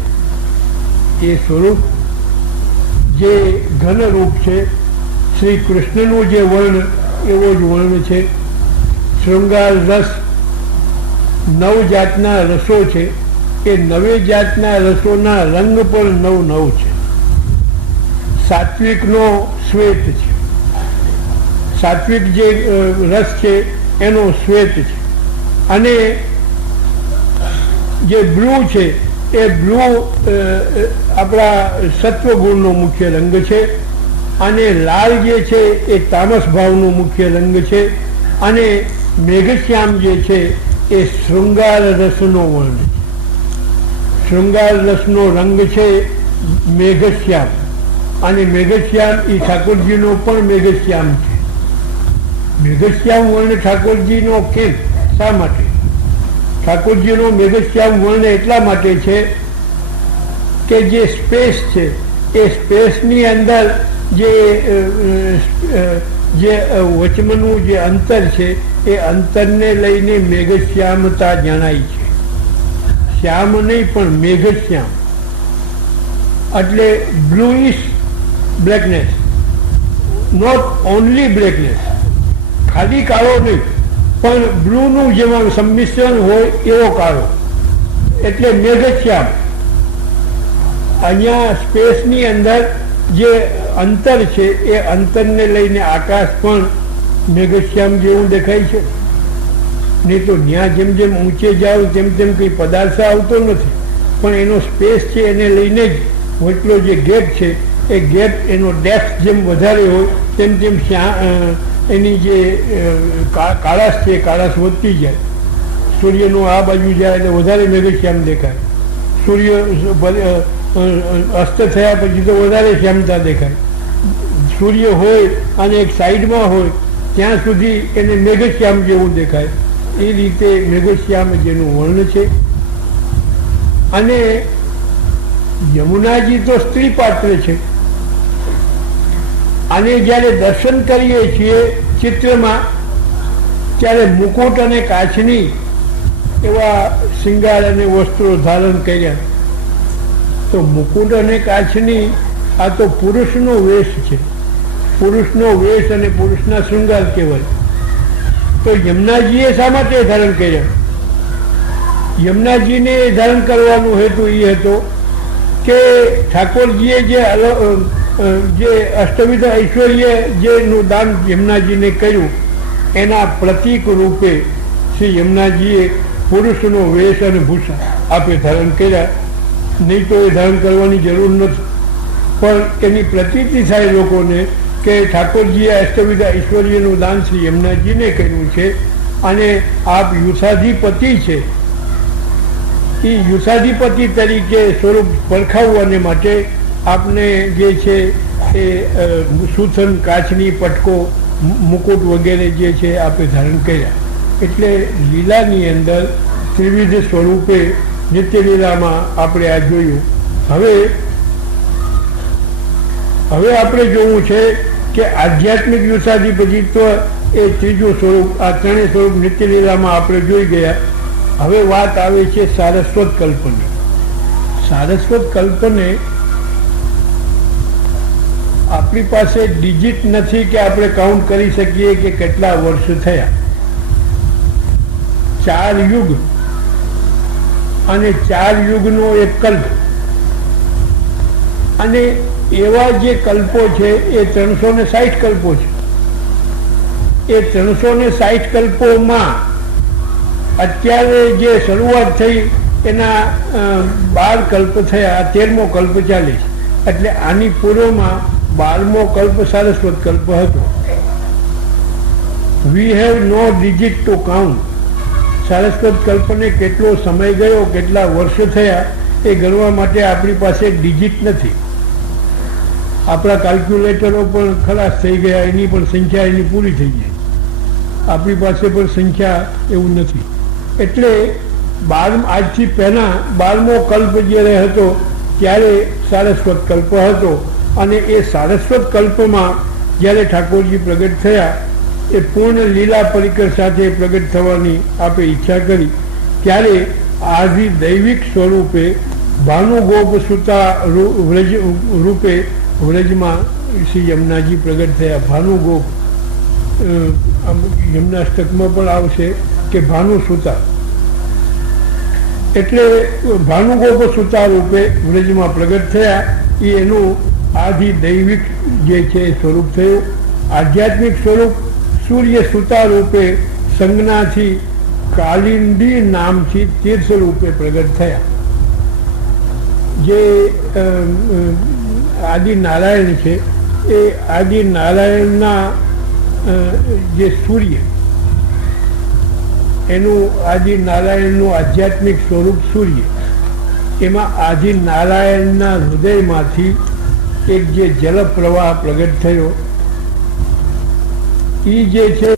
એ સ્વરૂપ જે ઘન રૂપ છે, શ્રી કૃષ્ણનું જે વર્ણ એવો જ વર્ણ છે. શૃંગાર રસ 9 જાતના રસો છે, એ 9 જાતના રસોના રંગ પણ 9 છે. સાત્વિકનો શ્વેત છે, સાત્વિક જે રસ છે એનો શ્વેત છે. અને જે બ્લુ છે એ બ્લુ આપણા સત્વગુણનો મુખ્ય રંગ છે. અને લાલ જે છે એ તામસ ભાવનો મુખ્ય રંગ છે. અને મેઘશ્યામ જે છે એ શૃંગાર રસનો વર્ણ છે. શૃંગાર રસનો રંગ છે મેઘશ્યામ. અને મેઘશ્યામ એ ઠાકોરજીનો પણ મેઘશ્યામ છે. મેઘશ્યામ વર્ણ ઠાકોરજીનો કેમ, શા માટે? ઠાકોરજીનો મેઘશ્યામ વર્ણ એટલા માટે છે કે જે સ્પેસ છે એ સ્પેસની અંદર જે વચમનું જે અંતર છે એ અંતરને લઈને મેઘશ્યામતા જણાય છે. શ્યામ નહીં પણ મેઘશ્યામ એટલે બ્લુઇશ બ્લેકનેસ, નોટ ઓનલી બ્લેકનેસ, ખાલી કાળો નહીં, પણ બ્લુનું જેમાં સંમિશ્રણ હોય એવો કાળો, એટલે મેઘશ્યામ. અહીંયા સ્પેસની અંદર જે અંતર છે એ અંતરને લઈને આકાશ પણ મેઘશ્યામ જેવું દેખાય છે. નહીં તો ત્યાં જેમ જેમ ઊંચે જાવ તેમ તેમ કંઈ પદાર્થ આવતો નથી, પણ એનો સ્પેસ છે એને લઈને જ એટલો જે ગેપ છે એ ગેપ એનો ડેપ્થ જેમ વધારે હોય તેમ તેમ એની જે કાળાશ છે કાળાશ વધતી જાય. સૂર્યનો આ બાજુ જાય એટલે વધારે મેઘશ્યામ દેખાય, સૂર્ય અસ્ત થયા પછી તો વધારે શ્યામતા દેખાય. સૂર્ય હોય અને એક સાઈડમાં હોય ત્યાં સુધી એને મેઘશ્યામ જેવું દેખાય. એ રીતે મેઘશ્યામ જેનું વર્ણ છે. અને યમુનાજી તો સ્ત્રી પાત્ર છે. આને જ્યારે દર્શન કરીએ છીએ ચિત્રમાં ત્યારે મુકુટ અને કાચની એવા શિંગાર અને વસ્ત્રો ધારણ કર્યા. તો મુકુટ અને કાચની આ તો પુરુષનો વેશ છે, પુરુષનો વેશ અને પુરુષના શૃંગાર કહેવાય. તો યમુનાજીએ શા માટે ધારણ કર્યા? યમુનાજીને ધારણ કરવાનો હેતુ એ હતો કે ઠાકોરજીએ જે અષ્ટવિધ ઐશ્વર્ય જેનું દાન યમુનાજીને કર્યું એના પ્રતીક રૂપે શ્રી યમુનાજીએ પુરુષનો વેશ અને ભૂષણ આપે ધારણ કર્યા. નહીં તો એ ધારણ કરવાની જરૂર નથી, પણ એની પ્રતીતિ થાય લોકોને કે ઠાકોરજીએ અષ્ટવિધ ઐશ્વર્યનું દાન શ્રી યમુનાજીને કર્યું છે અને આપ યુથાધિપતિ છે. એ યુથાધિપતિ તરીકે સ્વરૂપ પરખાવવાને માટે આપને જે છે એ સૂથન, કાચની પટકો, મુકુટ વગેરે જે છે આપે ધારણ કર્યા. એટલે લીલાની અંદર ત્રિવિધ સ્વરૂપે નિત્યલીલામાં આપણે આ જોયું. હવે આપણે જોવું છે કે આધ્યાત્મિક યુથાધિપતિત્વ એ ત્રીજું સ્વરૂપ. આ ત્રણેય સ્વરૂપ નિત્યલીલામાં આપણે જોઈ ગયા. હવે વાત આવે છે સારસ્વત કલ્પને. સારસ્વત કલ્પને આપણી પાસે ડિજિટ નથી કે આપણે કાઉન્ટ કરી શકીએ કે કેટલા વર્ષ થયા. 4 યુગ અને 4 યુગનો એક કલ્પ, અને એવા જે કલ્પો છે એ 360 કલ્પો છે. એ 360 કલ્પોમાં અત્યારે જે શરૂઆત થઈ એના 12 કલ્પ થયા, 13મો કલ્પ ચાલે છે. એટલે આની પૂર્વમાં 12મો કલ્પ સારસ્વત કલ્પ હતો. We have no digit to count. Saraswat કલ્પને કેટલો સમય ગયો, કેટલા વર્ષ થયા એ ગણવા માટે આપણી પાસે ડિજિટ નથી. આપણા કેલ્ક્યુલેટરો પણ ખલાસ થઈ ગયા, એની પણ સંખ્યા એની પૂરી થઈ ગઈ. આપણી પાસે પણ સંખ્યા એવું નથી. એટલે આજથી પહેલાં 12મો કલ્પ જ્યારે હતો ત્યારે સારસ્વત કલ્પ હતો. અને એ સારસ્વત કલ્પમાં જ્યારે ઠાકોરજી પ્રગટ થયા એ પૂર્ણ લીલા પરિકર સાથે પ્રગટ થવાની આપણે ઈચ્છા કરી ત્યારે આદિ દૈવિક સ્વરૂપે ભાનુગોપ સુતા રૂપે વ્રજમાં શ્રી યમુનાજી પ્રગટ થયા. ભાનુગોપ યમુનાષ્ટકમાં પણ આવશે કે ભાનુ સુતા, એટલે ભાનુગોપ સુતા રૂપે વ્રજમાં પ્રગટ થયા. એ એનું આદિ દૈવિક જે છે સ્વરૂપ થયું. આધ્યાત્મિક સ્વરૂપ સૂર્ય સુતા રૂપે સંજ્ઞાથી કાલિંદી નામથી તીર્થ રૂપે પ્રગટ થયા. જે આદિ નારાયણ છે એ આદિ નારાયણના જે સૂર્ય એનું આદિ નારાયણનું આધ્યાત્મિક સ્વરૂપ સૂર્ય, એમાં આદિ નારાયણના હૃદયમાંથી એક જે જલ પ્રવાહ પ્રગટ થયો એ જે છે